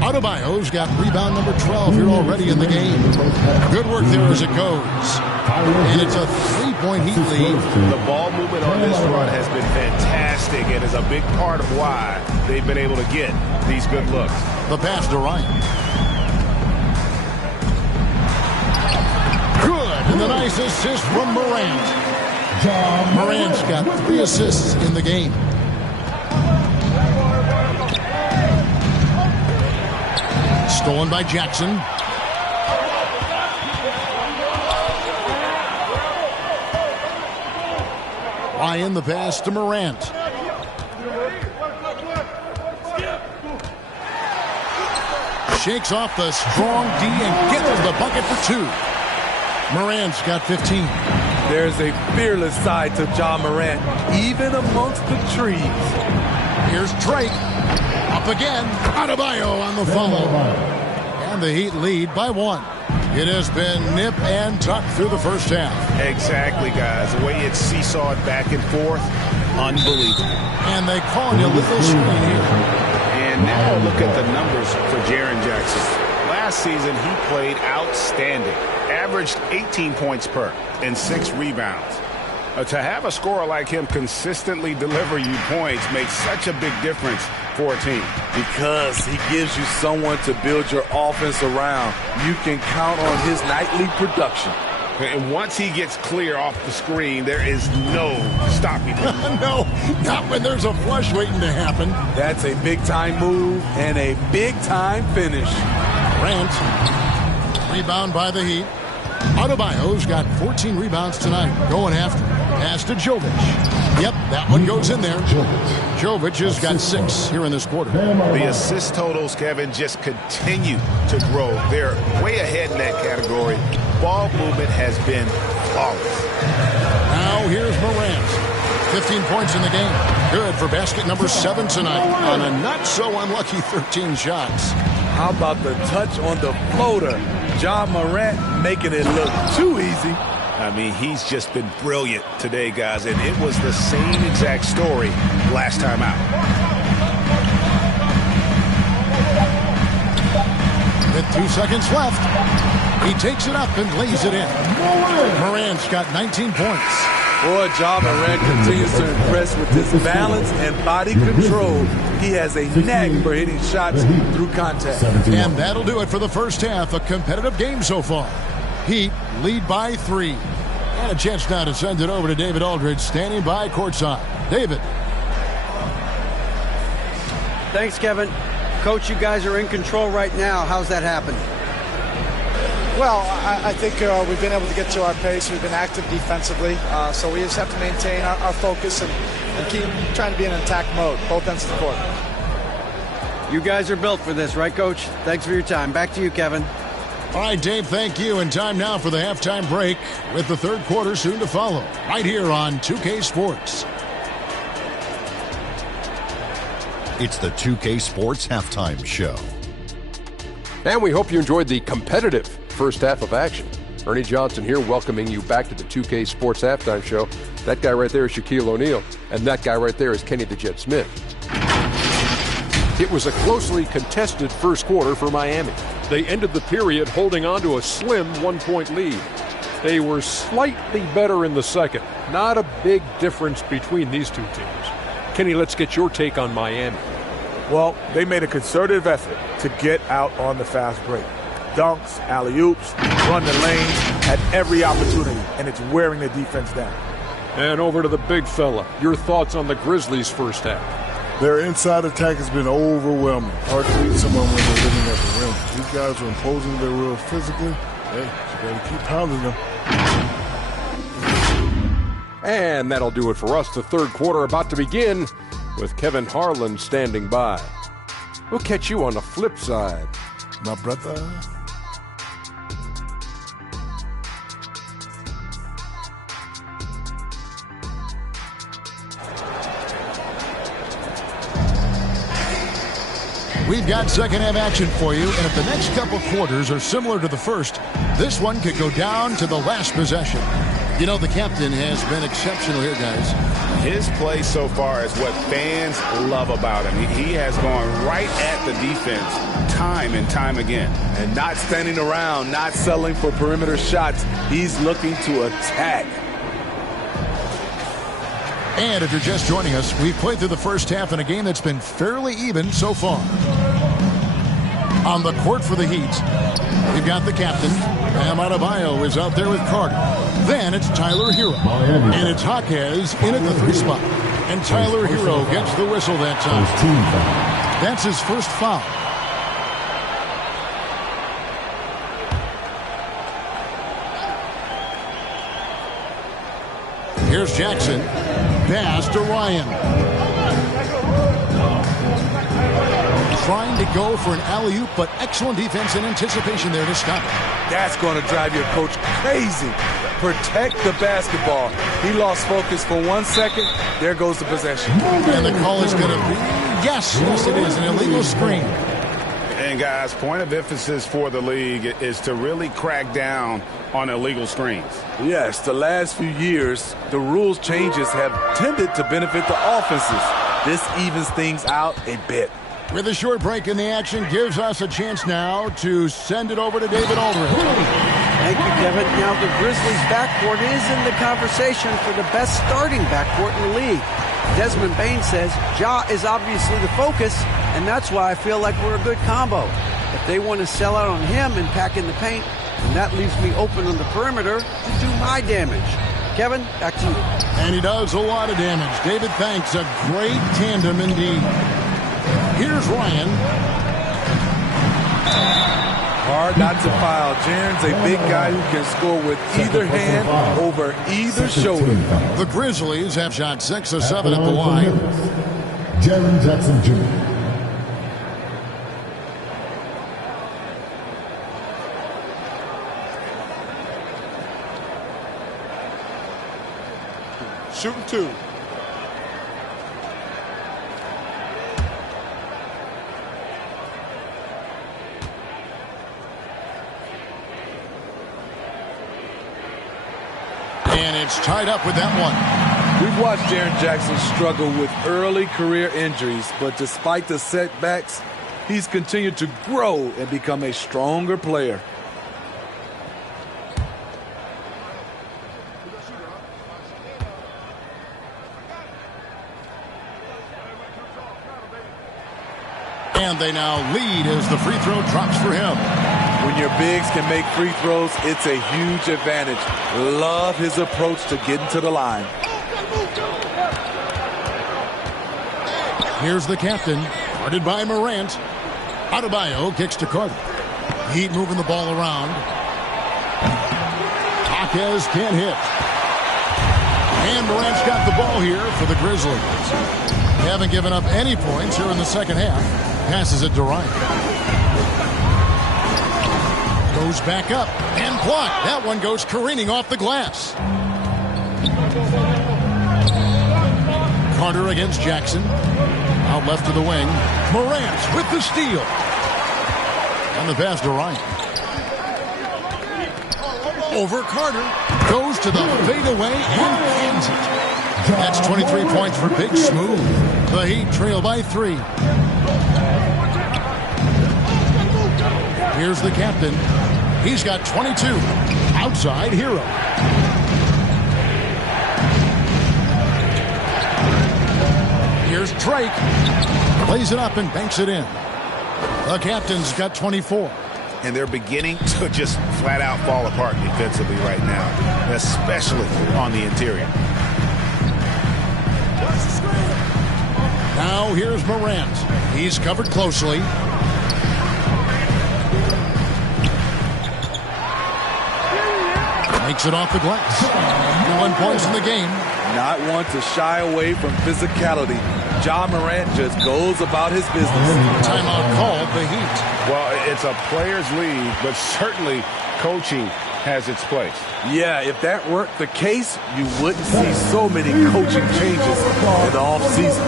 Adebayo's got rebound number 12 here already in the game. Good work there as it goes. And it's a 3-point Heat lead. The ball movement on this run has been fantastic and is a big part of why they've been able to get these good looks. The pass to Ryan. Good. And the nice assist from Morant. Morant's got 3 assists in the game. Stolen by Jackson. Ryan the pass to Morant. Shakes off the strong D and gets the bucket for 2. Morant's got 15. There's a fearless side to Ja Morant, even amongst the trees. Here's Drake. Up again. Adebayo on the follow. And the Heat lead by 1. It has been nip and tuck through the first half. Exactly, guys. The way it's seesawed back and forth, unbelievable. And they call an illegal screen here. And now look at the numbers for Jaren Jackson. Last season, he played outstanding. Averaged 18 points per and 6 rebounds. To have a scorer like him consistently deliver you points makes such a big difference for a team. Because he gives you someone to build your offense around. You can count on his nightly production. And once he gets clear off the screen, there is no stopping him. No, not when there's a flush waiting to happen. That's a big-time move and a big-time finish. Grant, rebound by the Heat. Adebayo's got 14 rebounds tonight. Going after. Pass to Jovic. Yep, that one goes in there. Jovic has got 6 here in this quarter. The assist totals, Kevin, just continue to grow. They're way ahead in that category. Ball movement has been flawless. Now here's Morant. 15 points in the game. Good for basket number 7 tonight on a not-so-unlucky 13 shots. How about the touch on the floater? Ja Morant making it look too easy. I mean, he's just been brilliant today, guys, and it was the same exact story last time out. With 2 seconds left, he takes it up and lays it in. Morant's got 19 points. Boy, Ja Morant continues to impress with his balance and body control. He has a knack for hitting shots through contact. And that'll do it for the first half. A competitive game so far. Heat lead by 3. And a chance now to send it over to David Aldridge, standing by courtside. David. Thanks, Kevin. Coach, you guys are in control right now. How's that happen? Well, I think we've been able to get to our pace. We've been active defensively, so we just have to maintain our focus and keep trying to be in an attack mode, both ends of the court. You guys are built for this, right, Coach? Thanks for your time. Back to you, Kevin. All right, Dave, thank you. And time now for the halftime break with the third quarter soon to follow, right here on 2K Sports. It's the 2K Sports Halftime Show. And we hope you enjoyed the competitive first half of action. Ernie Johnson here welcoming you back to the 2K Sports Halftime Show. That guy right there is Shaquille O'Neal, and that guy right there is Kenny the Jet Smith. It was a closely contested first quarter for Miami. They ended the period holding on to a slim 1-point lead. They were slightly better in the second. Not a big difference between these two teams. Kenny, let's get your take on Miami. Well, they made a concerted effort to get out on the fast break. dunks, alley-oops, run the lanes at every opportunity, and it's wearing the defense down. And over to the big fella. Your thoughts on the Grizzlies' first half? Their inside attack has been overwhelming. Hard to beat someone when they're living at the rim. These guys are imposing their will physically. Hey, you got to keep pounding them. And that'll do it for us. The third quarter about to begin with Kevin Harlan standing by. We'll catch you on the flip side. My brother. We've got second half action for you, and if the next couple quarters are similar to the first, this one could go down to the last possession. You know, the captain has been exceptional here, guys. His play so far is what fans love about him. He has gone right at the defense time and time again. And not standing around, not settling for perimeter shots. He's looking to attack. And if you're just joining us, we've played through the first half in a game that's been fairly even so far. On the court for the Heat, we've got the captain. Bam Adebayo is out there with Carter. Then it's Tyler Hero. And it's Jaquez in at the 3 spot. And Tyler Hero gets the whistle that time. That's his first foul. Here's Jackson. Pass to Ryan. Trying to go for an alley-oop, but excellent defense and anticipation there to stop it. That's going to drive your coach crazy. Protect the basketball. He lost focus for 1 second. There goes the possession. And the call is going to be, yes, it is, an illegal screen. And guys, point of emphasis for the league is to really crack down on illegal screens. Yes, the last few years, the rules changes have tended to benefit the offenses. This evens things out a bit. With a short break in the action, gives us a chance now to send it over to David Aldridge. Thank you, Kevin. Now the Grizzlies' backcourt is in the conversation for the best starting backcourt in the league. Desmond Bane says Ja is obviously the focus, and that's why I feel like we're a good combo. If they want to sell out on him and pack in the paint, then that leaves me open on the perimeter to do my damage. Kevin, back to you. And he does a lot of damage. David, thanks. A great tandem indeed. Here's Ryan. Hard not to foul. Jaren's a big guy who can score with either hand over either shoulder. The Grizzlies have shot 6 of 7 at the line. Jaren Jackson Jr. Shooting 2. And it's tied up with that one. We've watched Jaren Jackson struggle with early career injuries, but despite the setbacks, he's continued to grow and become a stronger player. And they now lead as the free throw drops for him. When your bigs can make free throws, it's a huge advantage. Love his approach to getting to the line. Here's the captain, guarded by Morant. Adebayo kicks to Carter. Heat moving the ball around. Jaquez can't hit. And Morant's got the ball here for the Grizzlies. They haven't given up any points here in the second half. Passes it to Ryan. Goes back up and blocked. That one goes careening off the glass. Carter against Jackson. Out left to the wing. Morant with the steal. And the pass to Ryan. Over Carter. Goes to the fadeaway and ends it. That's 23 points for Big Smooth. The Heat trail by 3. Here's the captain. He's got 22. Outside Hero. Here's Drake. Plays it up and banks it in. The captain's got 24. and they're beginning to just flat out fall apart defensively right now, especially on the interior. Now here's Morant. He's covered closely. Makes it off the glass. 1 points in the game. Not one to shy away from physicality. Ja Morant just goes about his business. Timeout called the Heat. Well, it's a player's league, but certainly coaching has its place. Yeah, if that weren't the case, you wouldn't see so many coaching changes in the offseason.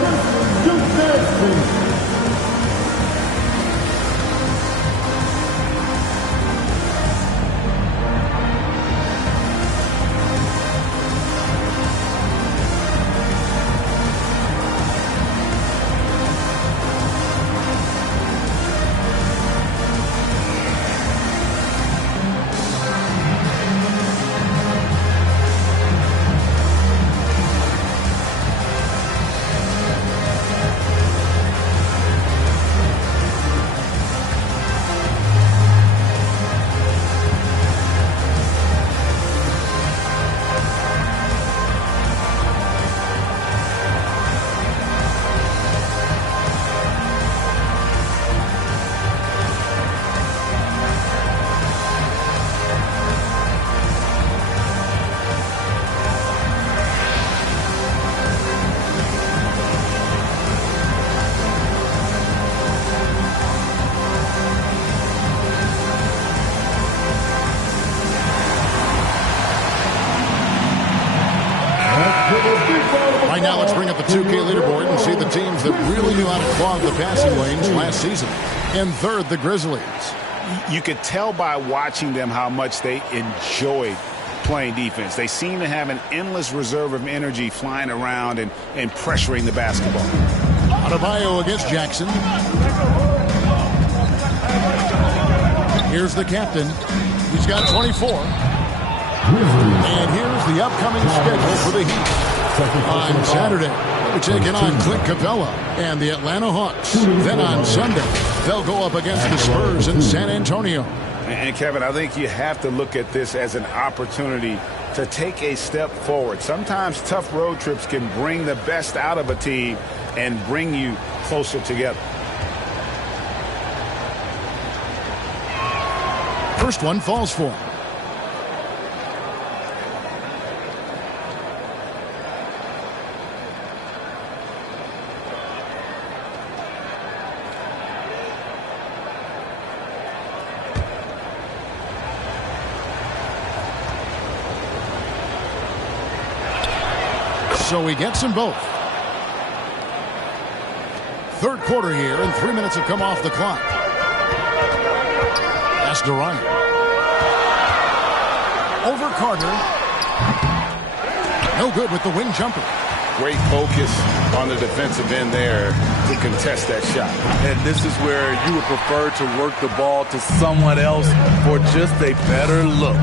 Right now, let's bring up the 2K leaderboard and see the teams that really knew how to clog the passing lanes last season. In third, the Grizzlies. You could tell by watching them how much they enjoyed playing defense. They seem to have an endless reserve of energy flying around and pressuring the basketball. Adebayo against Jackson. Here's the captain. He's got 24. And here's the upcoming schedule for the Heat. On Saturday, they're taking on Clint Capella and the Atlanta Hawks. Then on Sunday, they'll go up against the Spurs in San Antonio. And Kevin, I think you have to look at this as an opportunity to take a step forward. Sometimes tough road trips can bring the best out of a team and bring you closer together. First one falls for him. So he gets them both. Third quarter here, and 3 minutes have come off the clock. That's Durant. Over Carter. No good with the wing jumper. Great focus on the defensive end there to contest that shot. And this is where you would prefer to work the ball to someone else for just a better look.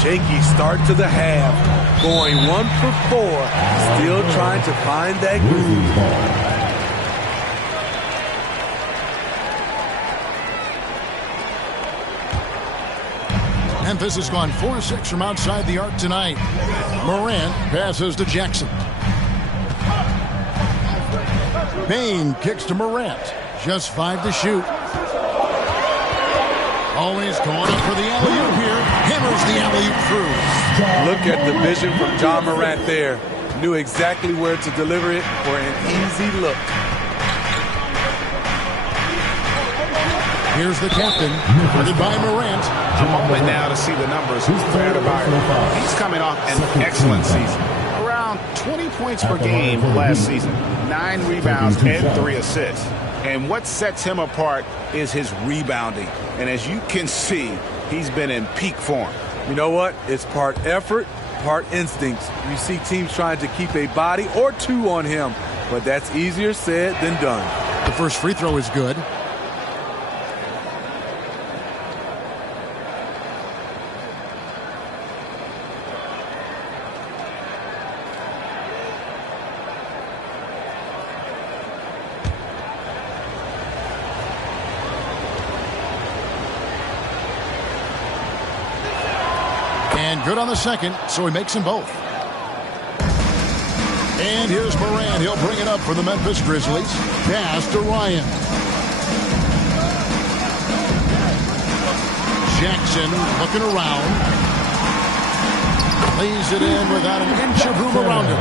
Shaky start to the half, going 1 for 4, still trying to find that groove. Memphis has gone 4-6 from outside the arc tonight. Morant passes to Jackson. Bane kicks to Morant. Just 5 to shoot. Always going up for the alley-oop here. Hammers the alley-oop through. Look at the vision from Ja Morant there. Knew exactly where to deliver it for an easy look. Here's the captain, guarded by Morant. A moment now to see the numbers for Adebayo. He's coming off an excellent season. Around 20 points per game last season. 9 rebounds and 3 assists. And what sets him apart is his rebounding. And as you can see, he's been in peak form. You know what? It's part effort, part instincts. You see teams trying to keep a body or two on him, but that's easier said than done. The first free throw is good. And good on the second, so he makes them both. And here's Morant. He'll bring it up for the Memphis Grizzlies. Pass to Ryan. Jackson looking around. Lays it in without an inch of room around him.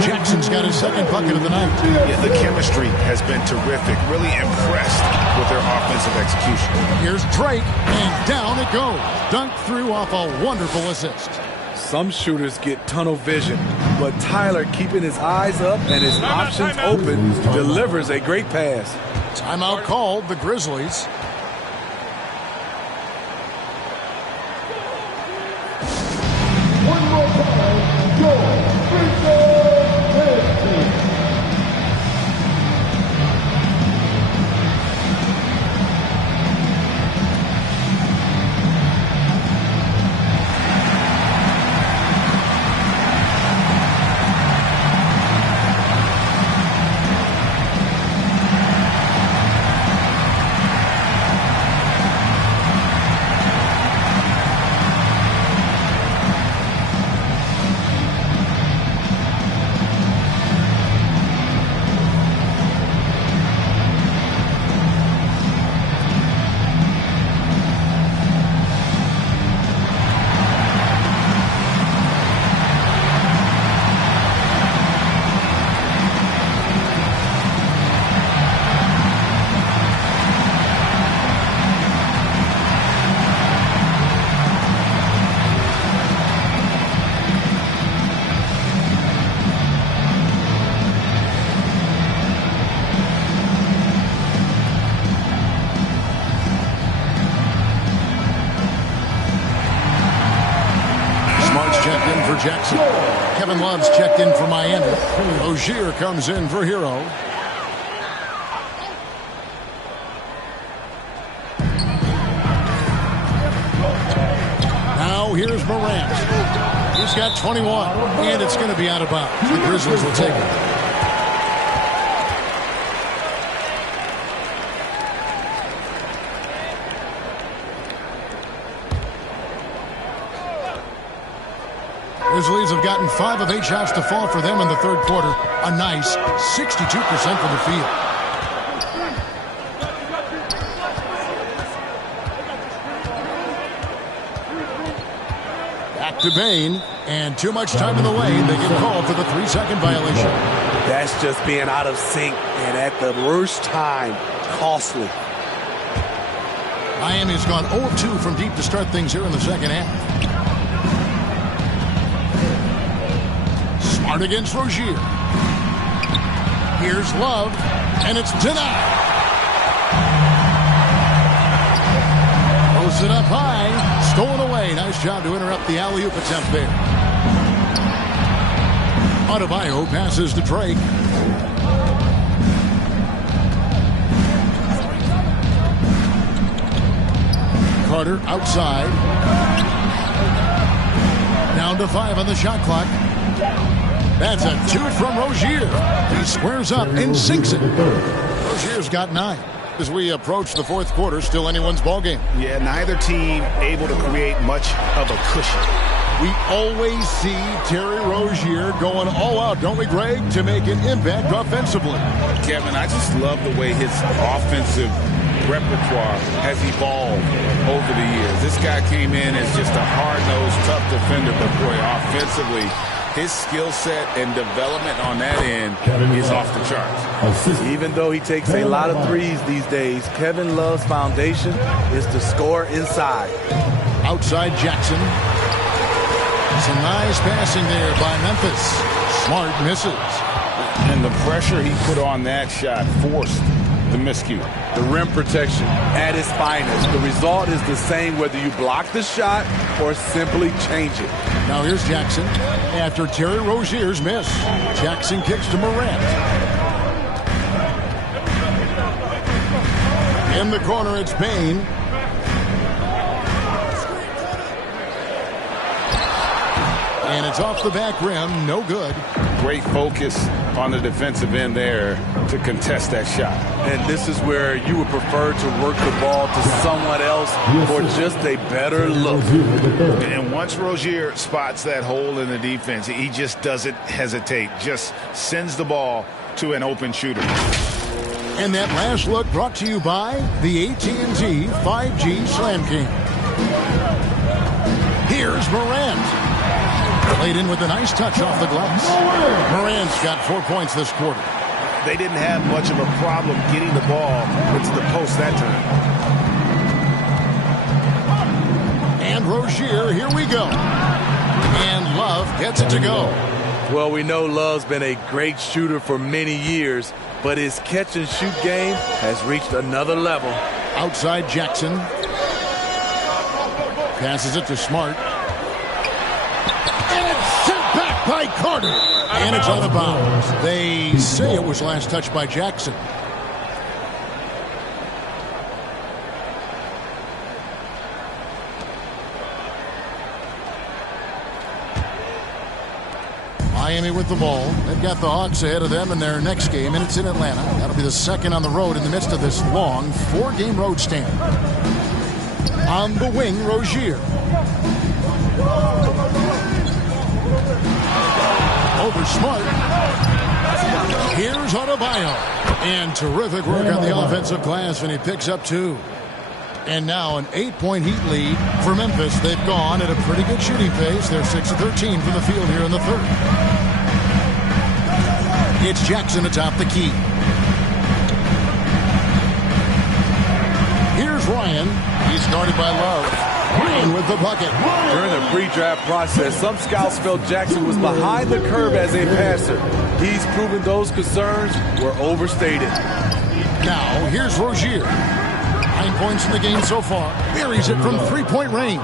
Jackson's got his second bucket of the night. Yeah, the chemistry has been terrific. Really impressed with their offensive execution. Here's Drake, and down it goes. Dunked through off a wonderful assist. Some shooters get tunnel vision, but Tyler, keeping his eyes up and his options open, delivers a great pass. Timeout called, the Grizzlies. One more time, go. Jackson. Kevin Love's checked in for Miami. Rozier comes in for Hero. Now here's Morant. He's got 21, and it's going to be out of bounds. The Grizzlies will take it. Grizzlies have gotten 5 of 8 shots to fall for them in the third quarter. A nice 62% from the field. Back to Bane, and too much time in the lane. They get called for the 3-second violation. That's just being out of sync, and at the worst time, costly. Miami's gone 0-2 from deep to start things here in the second half. Smart against Rozier. Here's Love, and it's denied. Throws it up high, stolen away. Nice job to interrupt the alley-oop attempt there. Adebayo passes to Drake. Carter outside. Down to 5 on the shot clock. That's a 2 from Rozier. He squares up and sinks it. Rozier's got 9. As we approach the fourth quarter, still anyone's ballgame. Yeah, neither team able to create much of a cushion. We always see Terry Rozier going all out, don't we, Greg, to make an impact offensively. Kevin, I just love the way his offensive repertoire has evolved over the years. This guy came in as just a hard-nosed, tough defender, but boy, offensively, his skill set and development on that end is off the charts. Even though he takes a lot of threes these days, Kevin Love's foundation is to score inside. Outside Jackson. Some nice passing there by Memphis. Smart misses. And the pressure he put on that shot forced the miscue. The rim protection at its finest. The result is the same whether you block the shot or simply change it. Now here's Jackson after Terry Rozier's miss. Jackson kicks to Morant. In the corner, it's Bane. And it's off the back rim. No good. Great focus on the defensive end there to contest that shot. And this is where you would prefer to work the ball to someone else for just a better look. And once Rozier spots that hole in the defense, he just doesn't hesitate. Just sends the ball to an open shooter. And that last look brought to you by the AT&T 5G Slam King. Here's Morant. Played in with a nice touch off the glass. Morant's got 4 points this quarter. They didn't have much of a problem getting the ball into the post that time. And Rozier, here we go. And Love gets it to go. Well, we know Love's been a great shooter for many years, but his catch-and-shoot game has reached another level. Outside Jackson. Passes it to Smart. And it's sent back by Carter. And it's out of bounds. They say it was last touched by Jackson. Miami with the ball. They've got the Hawks ahead of them in their next game, and it's in Atlanta. That'll be the second on the road in the midst of this long 4-game road stand. On the wing, Rozier. Over Smart. Here's Adebayo. And terrific work on the offensive glass, and he picks up 2. And now an 8-point Heat lead for Memphis. They've gone at a pretty good shooting pace. They're 6 of 13 from the field here in the third. It's Jackson atop the key. Here's Ryan. He's guarded by Love. Ryan with the bucket. During the pre-draft process, some scouts felt Jackson was behind the curve as a passer. He's proven those concerns were overstated. Now, here's Rozier. 9 points in the game so far. Buries it from 3-point range.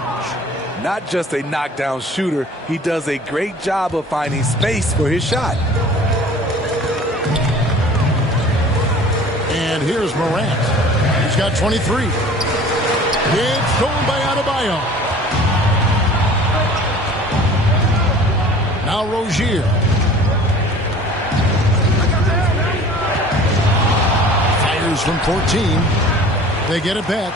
Not just a knockdown shooter, he does a great job of finding space for his shot. And here's Morant. He's got 23. It's stolen by Adebayo. Now Rozier. Fires from 14. They get it back.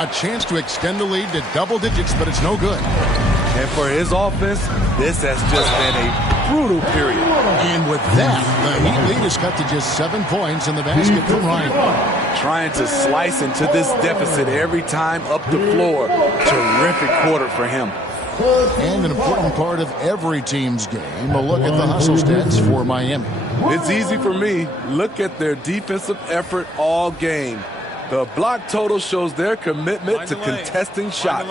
A chance to extend the lead to double digits, but it's no good. And for his offense, this has just been a brutal period. And with that, the Heat lead is cut to just 7 points in the basket from Ryan. Trying to slice into this deficit every time up the floor. Terrific quarter for him. And an important part of every team's game, a look at the hustle stats for Miami. It's easy for me. Look at their defensive effort all game. The block total shows their commitment to contesting shots.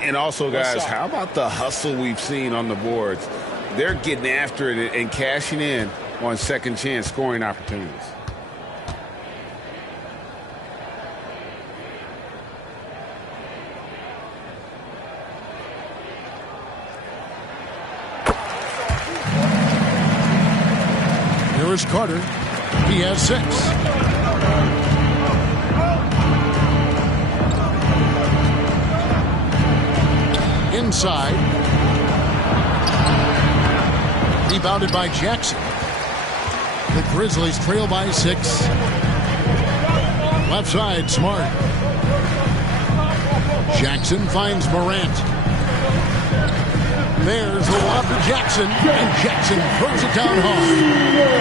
And also, guys, how about the hustle we've seen on the boards? They're getting after it and cashing in on second chance scoring opportunities. Here is Carter. He has 6. Inside. Rebounded by Jackson. The Grizzlies trail by 6. Left side, Smart. Jackson finds Morant. There's the lob to Jackson, and Jackson throws it down hard.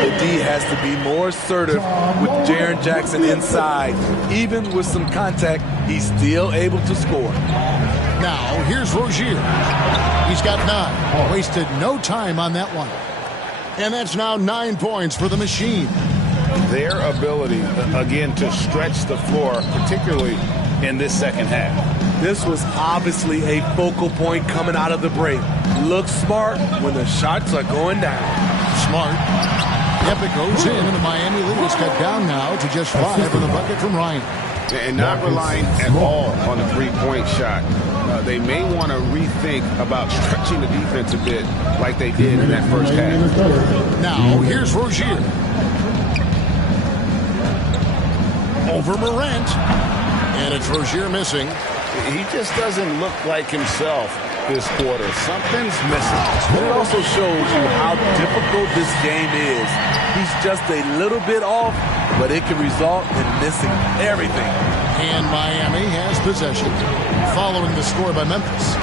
The D has to be more assertive with Jaren Jackson inside. Even with some contact, he's still able to score. Now, here's Rozier. He's got 9. Wasted no time on that one. And that's now 9 points for the Machine. Their ability, again, to stretch the floor, particularly in this second half. This was obviously a focal point coming out of the break. Look smart when the shots are going down. Smart. Yep, it goes in, and the Miami lead is cut down now to just 5 with a bucket from Ryan. And not relying at all on the three-point shot. They may want to rethink about stretching the defense a bit like they did in that first half. Now, here's Rozier. Over Morant. And it's Rozier missing. He just doesn't look like himself this quarter. Something's missing. And it also shows you how difficult this game is. He's just a little bit off, but it can result in missing everything. And Miami has possession following the score by Memphis.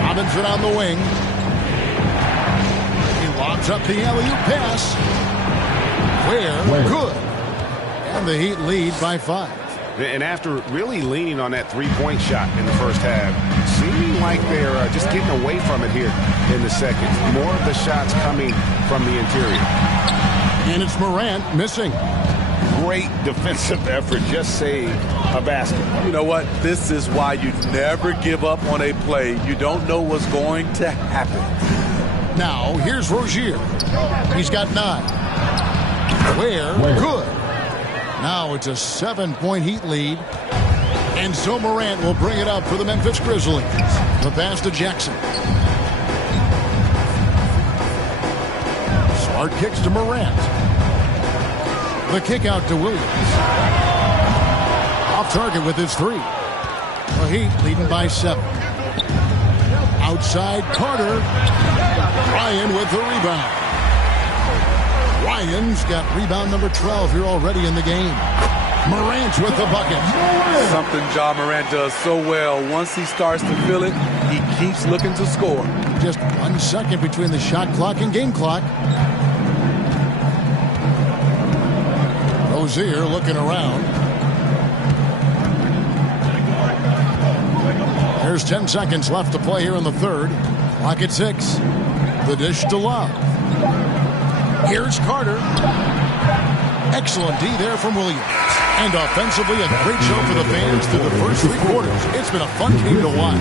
Robinson on the wing. He lobs up the alley-oop pass. Where? Good. And the Heat lead by 5. And after really leaning on that three-point shot in the first half, seeming like they're just getting away from it here in the second. More of the shots coming from the interior. And it's Morant missing. Great defensive effort. Just saved a basket. You know what? This is why you never give up on a play. You don't know what's going to happen. Now, here's Rozier. He's got 9. Where? Good. Now it's a 7-point Heat lead. And so Morant will bring it up for the Memphis Grizzlies. The pass to Jackson. Smart kicks to Morant. The kick out to Williams. Off target with his 3. The Heat leading by 7. Outside Carter. Ryan with the rebound. Ryan's got rebound number 12 here already in the game. Morant with the bucket. Something Ja Morant does so well. Once he starts to feel it, he keeps looking to score. Just 1 second between the shot clock and game clock. Rozier looking around. There's 10 seconds left to play here in the third. Clock at 6. The dish to Love. Here's Carter. Excellent D there from Williams. And offensively, a great show for the fans through the first 3 quarters. It's been a fun game to watch.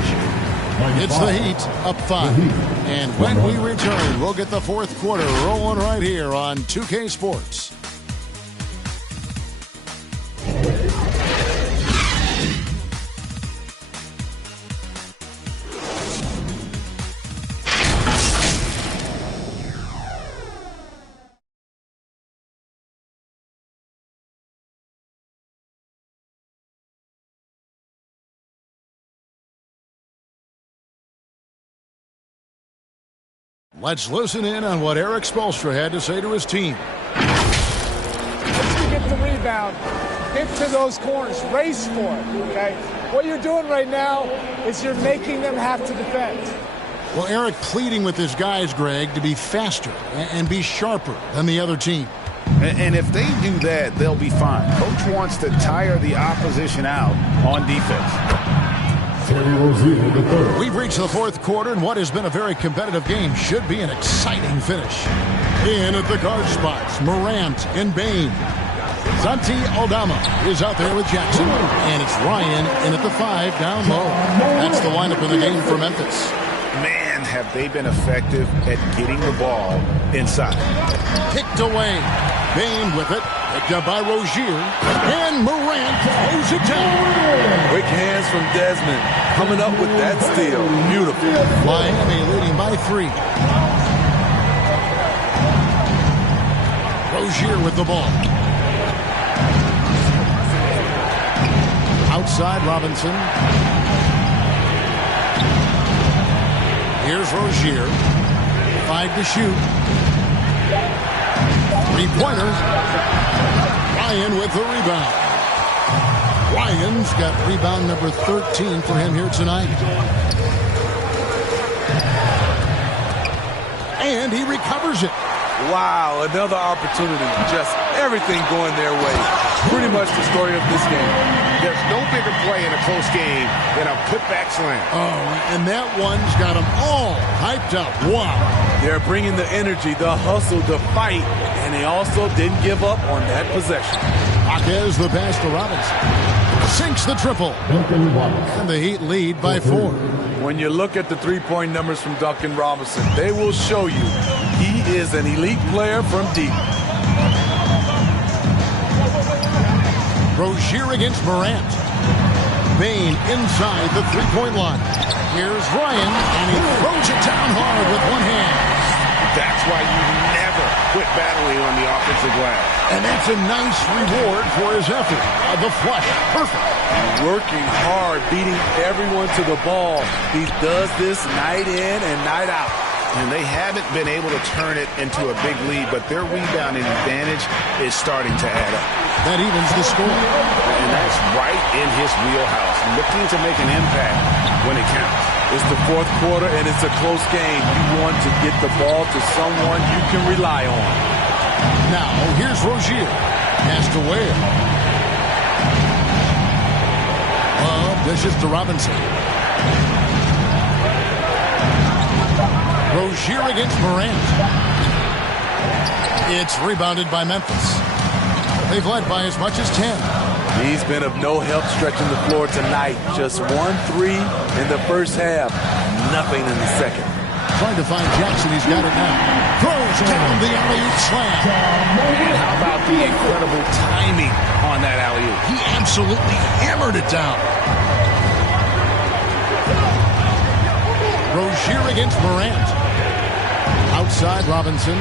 It's the Heat up 5. And when we return, we'll get the fourth quarter rolling right here on 2K Sports. Let's listen in on what Eric Spoelstra had to say to his team. Once you get the rebound, get to those corners, race for it, okay? What you're doing right now is you're making them have to defend. Well, Eric pleading with his guys, Greg, to be faster and be sharper than the other team. And if they do that, they'll be fine. Coach wants to tire the opposition out on defense. We've reached the fourth quarter, and what has been a very competitive game should be an exciting finish. In at the guard spots, Morant and Bane. Santi Aldama is out there with Jackson, and it's Ryan in at the 5 down low. That's the lineup in the game for Memphis. Man, have they been effective at getting the ball inside. Kicked away. Bane with it. Picked up by Rozier. And Morant throws it down. Quick hands from Desmond. Coming up with that steal. Beautiful. Miami leading by 3. Rozier with the ball. Outside Robinson. Here's Rozier. 5 to shoot. 3-pointer. Ryan with the rebound. Ryan's got rebound number 13 for him here tonight. And he recovers it. Wow, another opportunity. Just everything going their way. Pretty much the story of this game. There's no bigger play in a close game than a putback slam. Oh, and that one's got them all hyped up. Wow. They're bringing the energy, the hustle, the fight, and they also didn't give up on that possession. Jaquez the pass to Robinson. Sinks the triple. And the Heat lead by 4. When you look at the three-point numbers from Duncan Robinson, they will show you he is an elite player from deep. Rozier against Morant. Bane inside the three-point line. Here's Ryan, and he throws it down hard with one hand. That's why you never quit battling on the offensive glass. And that's a nice reward for his effort. The flush, perfect. Working hard, beating everyone to the ball. He does this night in and night out. And they haven't been able to turn it into a big lead, but their rebounding advantage is starting to add up. That evens the score. And that's right in his wheelhouse, looking to make an impact when it counts. It's the fourth quarter, and it's a close game. You want to get the ball to someone you can rely on. Now, here's Rozier. Passed away. Dishes to Robinson. Rozier against Morant. It's rebounded by Memphis. They've led by as much as 10. He's been of no help stretching the floor tonight. Just 1-3 in the first half. Nothing in the second. Trying to find Jackson. He's got it now. Throws down the alley-oop slam. And how about the incredible timing on that alley-oop? He absolutely hammered it down. Rozier against Morant. Outside Robinson.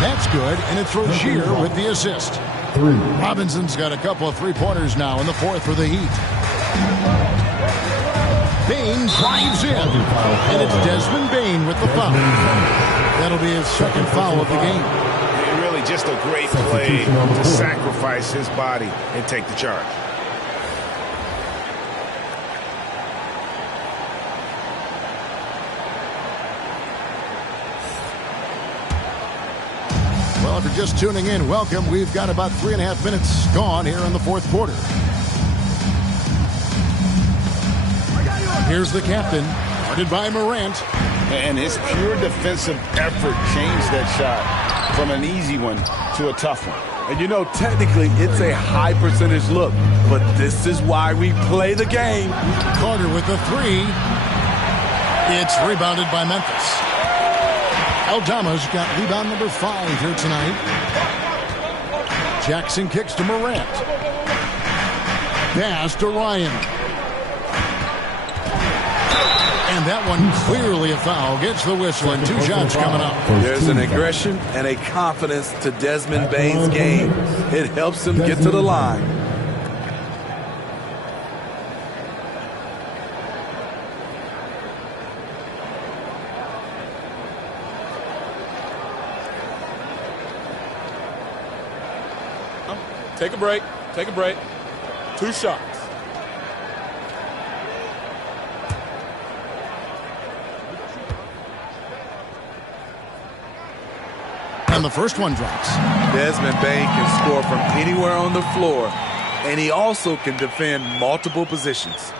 That's good, and it's Rozier with the assist. Robinson's got a couple of three-pointers now in the fourth for the Heat. Bane drives in, and it's Desmond Bane with the foul. That'll be his second foul of the game. Really just a great play to sacrifice his body and take the charge. Well, if you're just tuning in, welcome. We've got about 3.5 minutes gone here in the fourth quarter. Here's the captain, guarded by Morant. And his pure defensive effort changed that shot from an easy one to a tough one. And you know, technically, it's a high percentage look, but this is why we play the game. Carter with the three. It's rebounded by Memphis. Aldama's got rebound number 5 here tonight. Jackson kicks to Morant. Pass to Ryan. And that one clearly a foul. Gets the whistle and 2 shots coming up. There's an aggression and a confidence to Desmond Bane's game. It helps him get to the line. Take a break. Take a break. 2 shots. And the first one drops. Desmond Bane can score from anywhere on the floor, and he also can defend multiple positions.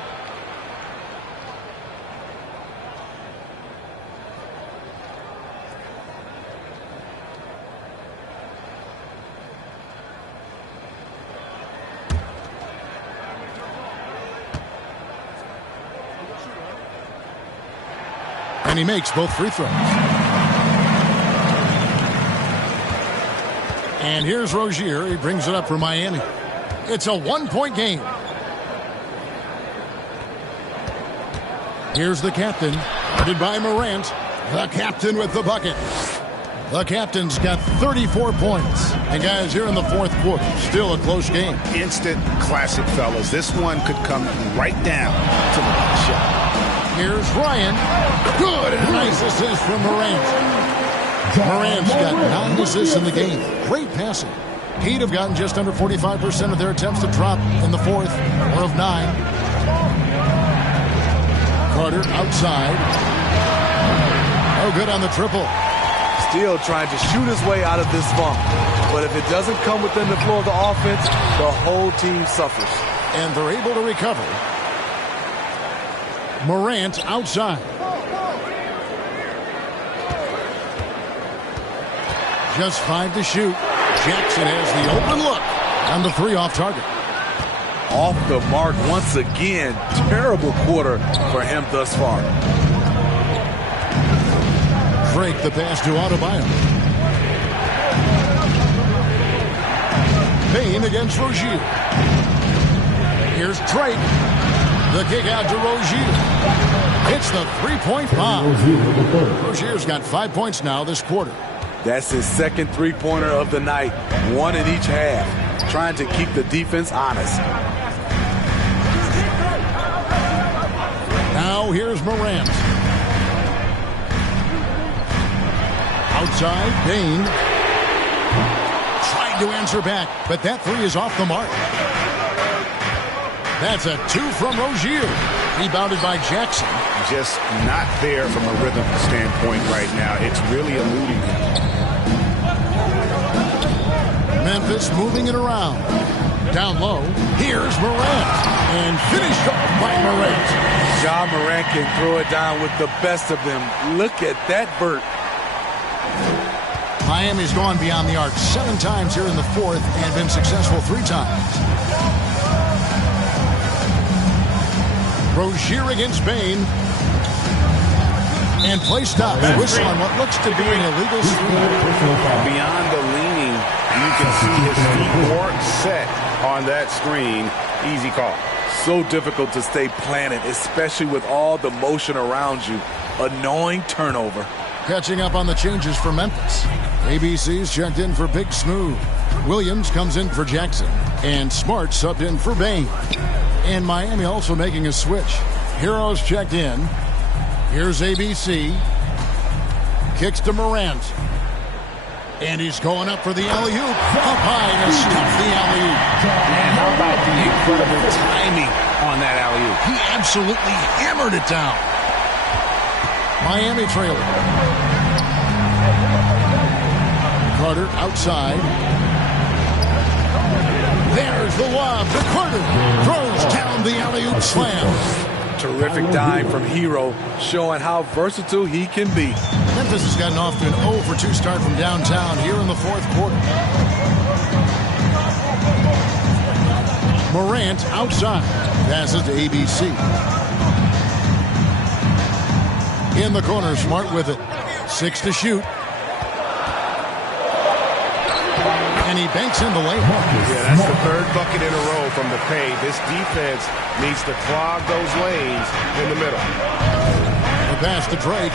And he makes both free throws. And here's Rozier. He brings it up for Miami. It's a 1-point game. Here's the captain, guarded by Morant. The captain with the bucket. The captain's got 34 points. And guys, here in the fourth quarter, still a close game. Instant classic, fellas. This one could come right down to the last shot. Here's Ryan. Good. And a nice assist from Morant. Morant's got 9 assists in the game. Great passing. He'd have gotten just under 45% of their attempts to drop in the fourth, or of 9. Carter outside. Oh, good on the triple. Still trying to shoot his way out of this funk. But if it doesn't come within the flow of the offense, the whole team suffers. And they're able to recover. Morant outside. Just 5 to shoot. Jackson has the open look. And the 3 off target. Off the mark once again. Terrible quarter for him thus far. Drake the pass to Adebayo. Bane against Rozier. Here's Drake. The kick out to Rozier. It's the 3-point bomb. Rozier's got 5 points now this quarter. That's his second three-pointer of the night, one in each half, trying to keep the defense honest. Now here's Morant. Outside, Bane. Trying to answer back, but that three is off the mark. That's a two from Rozier. Rebounded by Jackson. Just not there from a rhythm standpoint right now. It's really eluding him. Memphis moving it around. Down low, here's Morant. And finished off by Morant. Ja Morant can throw it down with the best of them. Look at that vert. Miami's gone beyond the arc 7 times here in the fourth and been successful 3 times. Rozier against Bane. And play stops. Whistle on what looks to be an illegal screen. Beyond the leaning, you can see his feet weren't set on that screen. Easy call. So difficult to stay planted, especially with all the motion around you. Annoying turnover. Catching up on the changes for Memphis. ABC's checked in for Big Smooth. Williams comes in for Jackson. And Smart subbed in for Bane. And Miami also making a switch. Heroes checked in. Here's ABC. Kicks to Morant. And he's going up for the alley-oop. Up high to stuff the alley-oop. And how about the incredible timing on that alley-oop? He absolutely hammered it down. Miami trailing. Carter outside. There's the lob to Carter. Throws down the alley-oop slam. Terrific dime from Hero, showing how versatile he can be. Memphis has gotten off to an 0 for 2 start from downtown here in the fourth quarter. Morant outside. Passes to ABC. In the corner, Smart with it. 6 to shoot. And he banks in the layup. Yeah, that's the third bucket in a row from the paint. This defense needs to clog those lanes in the middle. The pass to Drake.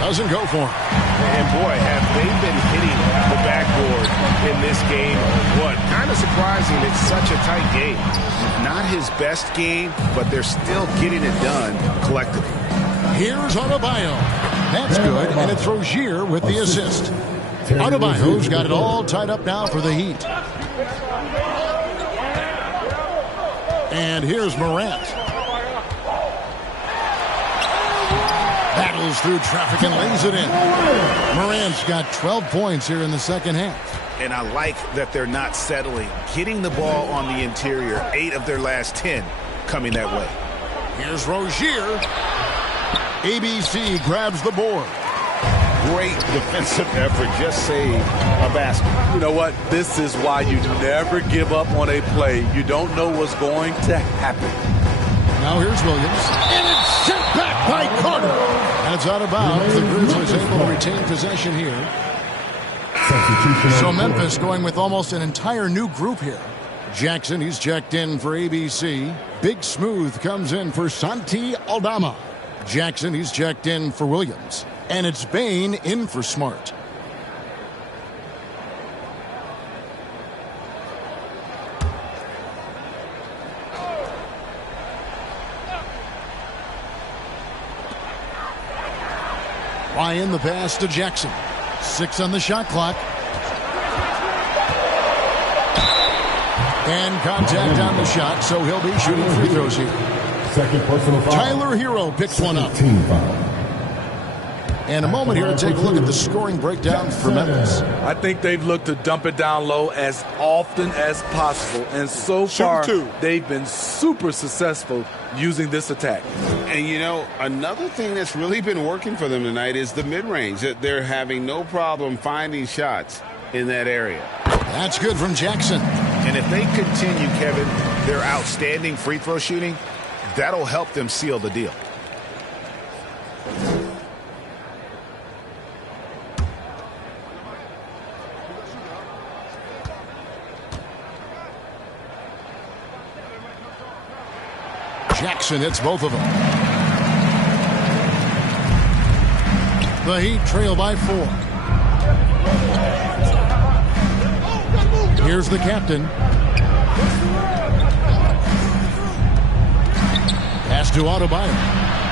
Doesn't go for him. And boy, have they been hitting the backboard in this game or what? Kind of surprising. It's such a tight game. Not his best game, but they're still getting it done collectively. Here's Adebayo. That's good, and it's Rozier with the assist. Adebayo's got it all tied up now for the Heat. And here's Morant. Battles through traffic and lays it in. Morant's got 12 points here in the second half. And I like that they're not settling. Getting the ball on the interior, 8 of their last 10 coming that way. Here's Rozier. ABC grabs the board. Great defensive effort. Just save a basket. You know what? This is why you never give up on a play. You don't know what's going to happen. Now here's Williams. And it's sent back by Carter. That's out of bounds. The Grizzlies able to retain possession here. So Memphis going with almost an entire new group here. Jackson, he's checked in for ABC. Big Smooth comes in for Santi Aldama. Jackson, he's checked in for Williams. And it's Bane in for Smart. Ryan the pass to Jackson. 6 on the shot clock. And contact on the shot, so he'll be shooting free throws here. Second personal foul. Tyler Hero picks one up. Team foul. And a moment here to take a look at the scoring breakdown for Memphis. I think they've looked to dump it down low as often as possible. And so far, they've been super successful using this attack. And, you know, another thing that's really been working for them tonight is the mid-range. They're having no problem finding shots in that area. That's good from Jackson. And if they continue, Kevin, their outstanding free throw shooting, that'll help them seal the deal. Jackson hits both of them. The Heat trail by 4. Here's the captain. Pass to Adebayo.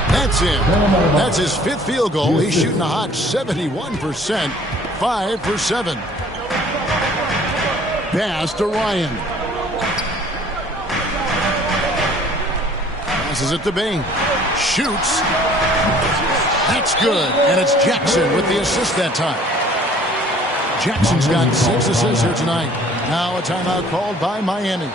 That's in. That's his 5th field goal. He's shooting a hot 71%. 5 for 7. Pass to Ryan. Passes it to Bane. Shoots. That's good. And it's Jackson with the assist that time. Jackson's got 6 assists here tonight. Now a timeout called by Miami.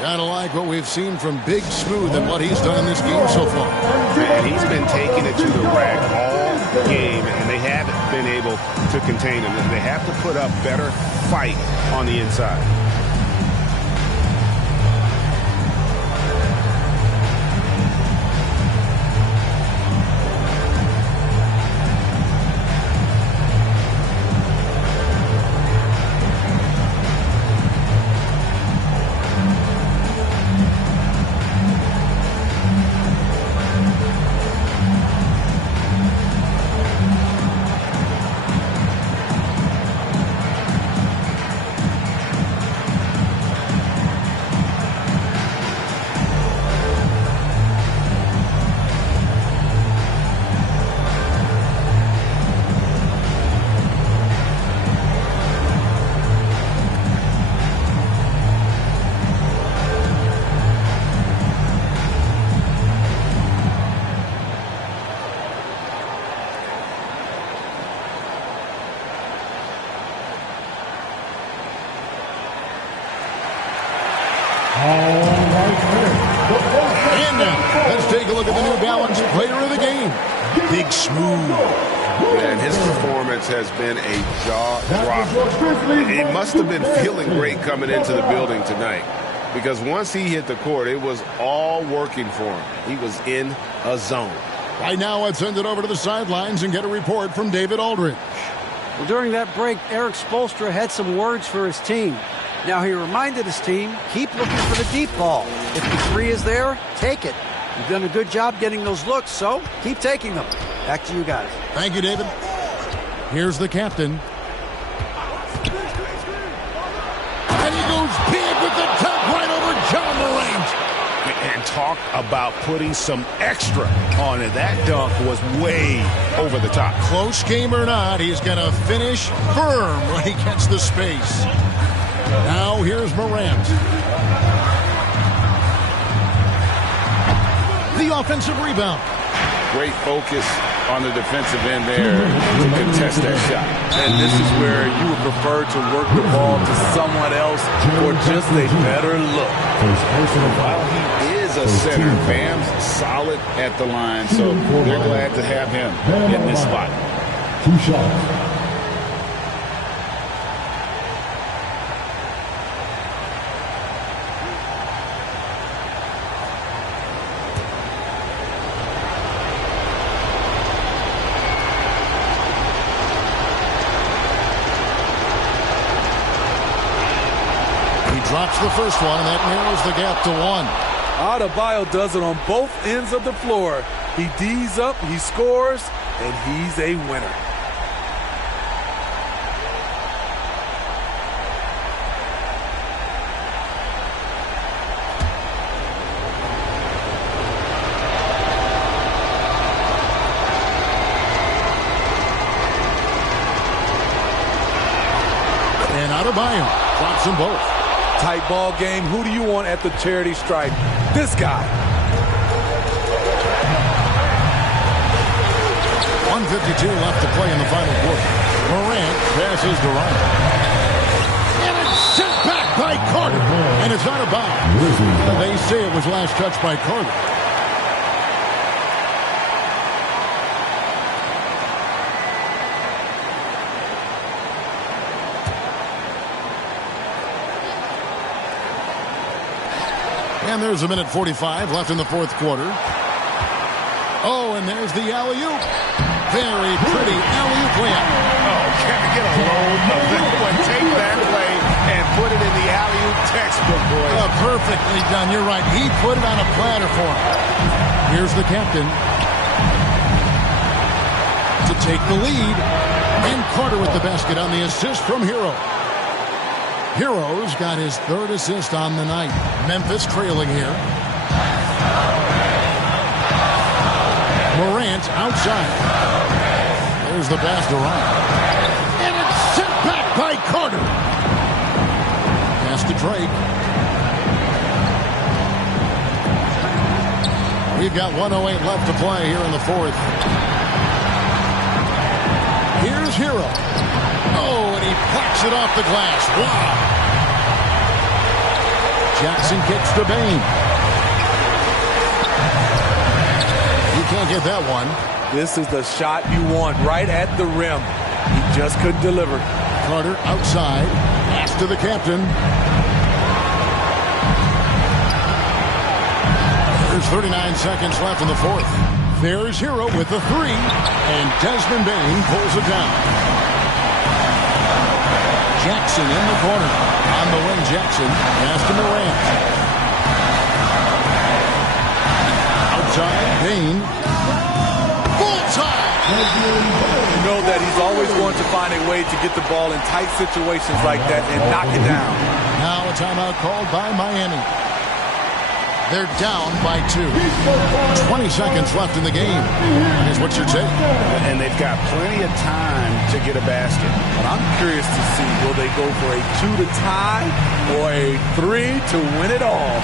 Gotta like what we've seen from Big Smooth and what he's done in this game so far. And he's been taking it to the rack all game, and they haven't been able to contain him. And they have to put up better fight on the inside. And now, let's take a look at the New Balance Player of the Game, Big Smooth. And his performance has been a jaw-dropper. He must have been feeling great coming into the building tonight, because once he hit the court, it was all working for him. He was in a zone. Right now, let's send it over to the sidelines and get a report from David Aldridge. Well, during that break, Eric Spoelstra had some words for his team. Now, he reminded his team, keep looking for the deep ball. If the 3 is there, take it. You've done a good job getting those looks, so keep taking them. Back to you guys. Thank you, David. Here's the captain. And he goes big with the dunk right over John Morant. And talk about putting some extra on it. That dunk was way over the top. Close game or not, he's going to finish firm when he gets the space. Now here's Morant. The offensive rebound. Great focus on the defensive end there to contest that shot. And this is where you would prefer to work the ball to someone else for just a better look. While he is a center, Bam's solid at the line, so they're glad to have him in this spot. 2 shots. Drops the first one, and that narrows the gap to 1. Adebayo does it on both ends of the floor. He D's up, he scores, and he's a winner. And Adebayo drops them both. Tight ball game. Who do you want at the charity stripe? This guy. 1:52 left to play in the final quarter. Morant passes to Ryan. And it's sent back by Carter. And it's out of bounds. They say it was last touched by Carter. And there's a minute 45 left in the fourth quarter. Oh, and there's the alley-oop. Very pretty alley-oop layup. Oh, can I get a load of that one? Take that play and put it in the alley-oop textbook. boys. Perfectly done. You're right. He put it on a platter for him. Here's the captain to take the lead. And Carter with the basket on the assist from Hero. Hero's got his third assist on the night. Memphis trailing here. Morant outside. There's the pass to Ryan. And it's sent back by Carter. Pass to Drake. We've got 1:08 left to play here in the fourth. Here's Hero. Oh, and he plucks it off the glass. Wow. Jackson kicks to Bane. You can't get that one. This is the shot you want right at the rim. He just couldn't deliver. Carter outside. Pass to the captain. There's 39 seconds left in the fourth. There's Hero with the three. And Desmond Bane pulls it down. Jackson in the corner. On the wing, Jackson. Pass to Morant. Outside, Bane. Full-time! You know that he's always going to find a way to get the ball in tight situations like that and knock it down. Now a timeout called by Miami. They're down by 2. 20 seconds left in the game. Here's what you're saying. And they've got plenty of time to get a basket. But I'm curious to see, will they go for a 2 to tie or a 3 to win it all?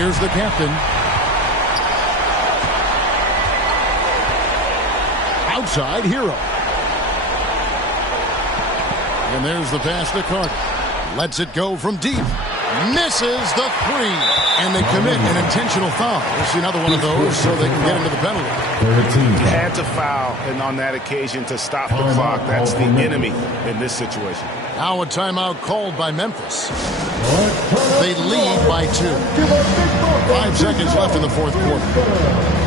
Here's the captain. Outside, Hero. And there's the pass to Carter. Lets it go from deep. Misses the three. And they commit an intentional foul. We'll see another one of those so they can get into the penalty. You had to foul and on that occasion to stop the clock. That's the enemy in this situation. Now a timeout called by Memphis. They lead by 2. 5 seconds left in the fourth quarter.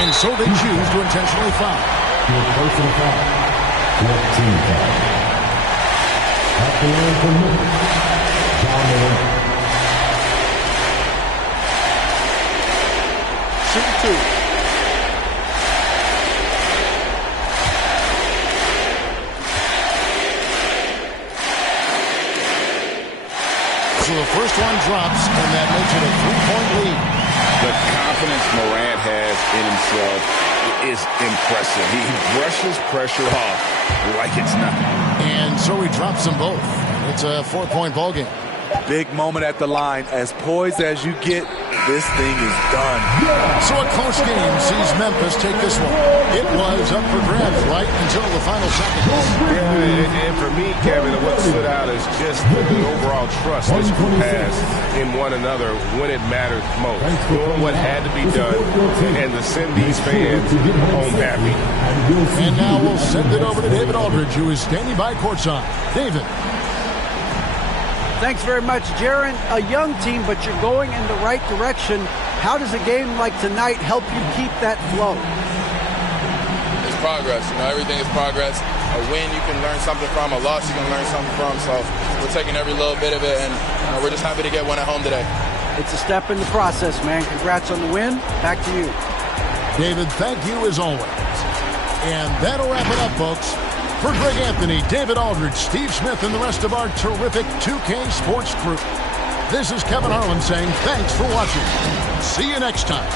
And so they choose to intentionally foul. Your personal foul. 14 foul. At the line for Memphis. John Morant. Shoot 2. in himself is impressive. He brushes pressure off like it's nothing. And so he drops them both. It's a 4-point ball game. Big moment at the line. As poised as you get, this thing is done. So a close game sees Memphis take this one. It was up for grabs right until the final seconds. Yeah, and for me, Kevin, what stood out is just the overall trust this group has in one another when it mattered most. Doing what had to be done and to send these fans home happy. And now we'll send it over to David Aldridge, who is standing by courtside. David. Thanks very much, Jaron. A young team, but you're going in the right direction. How does a game like tonight help you keep that flow? It's progress. Everything is progress. A win you can learn something from. A loss you can learn something from. So we're taking every little bit of it, and we're just happy to get one at home today. It's a step in the process, man. Congrats on the win. Back to you. David, thank you as always. And that'll wrap it up, folks. For Greg Anthony, David Aldridge, Steve Smith, and the rest of our terrific 2K Sports group, this is Kevin Harlan saying thanks for watching. See you next time.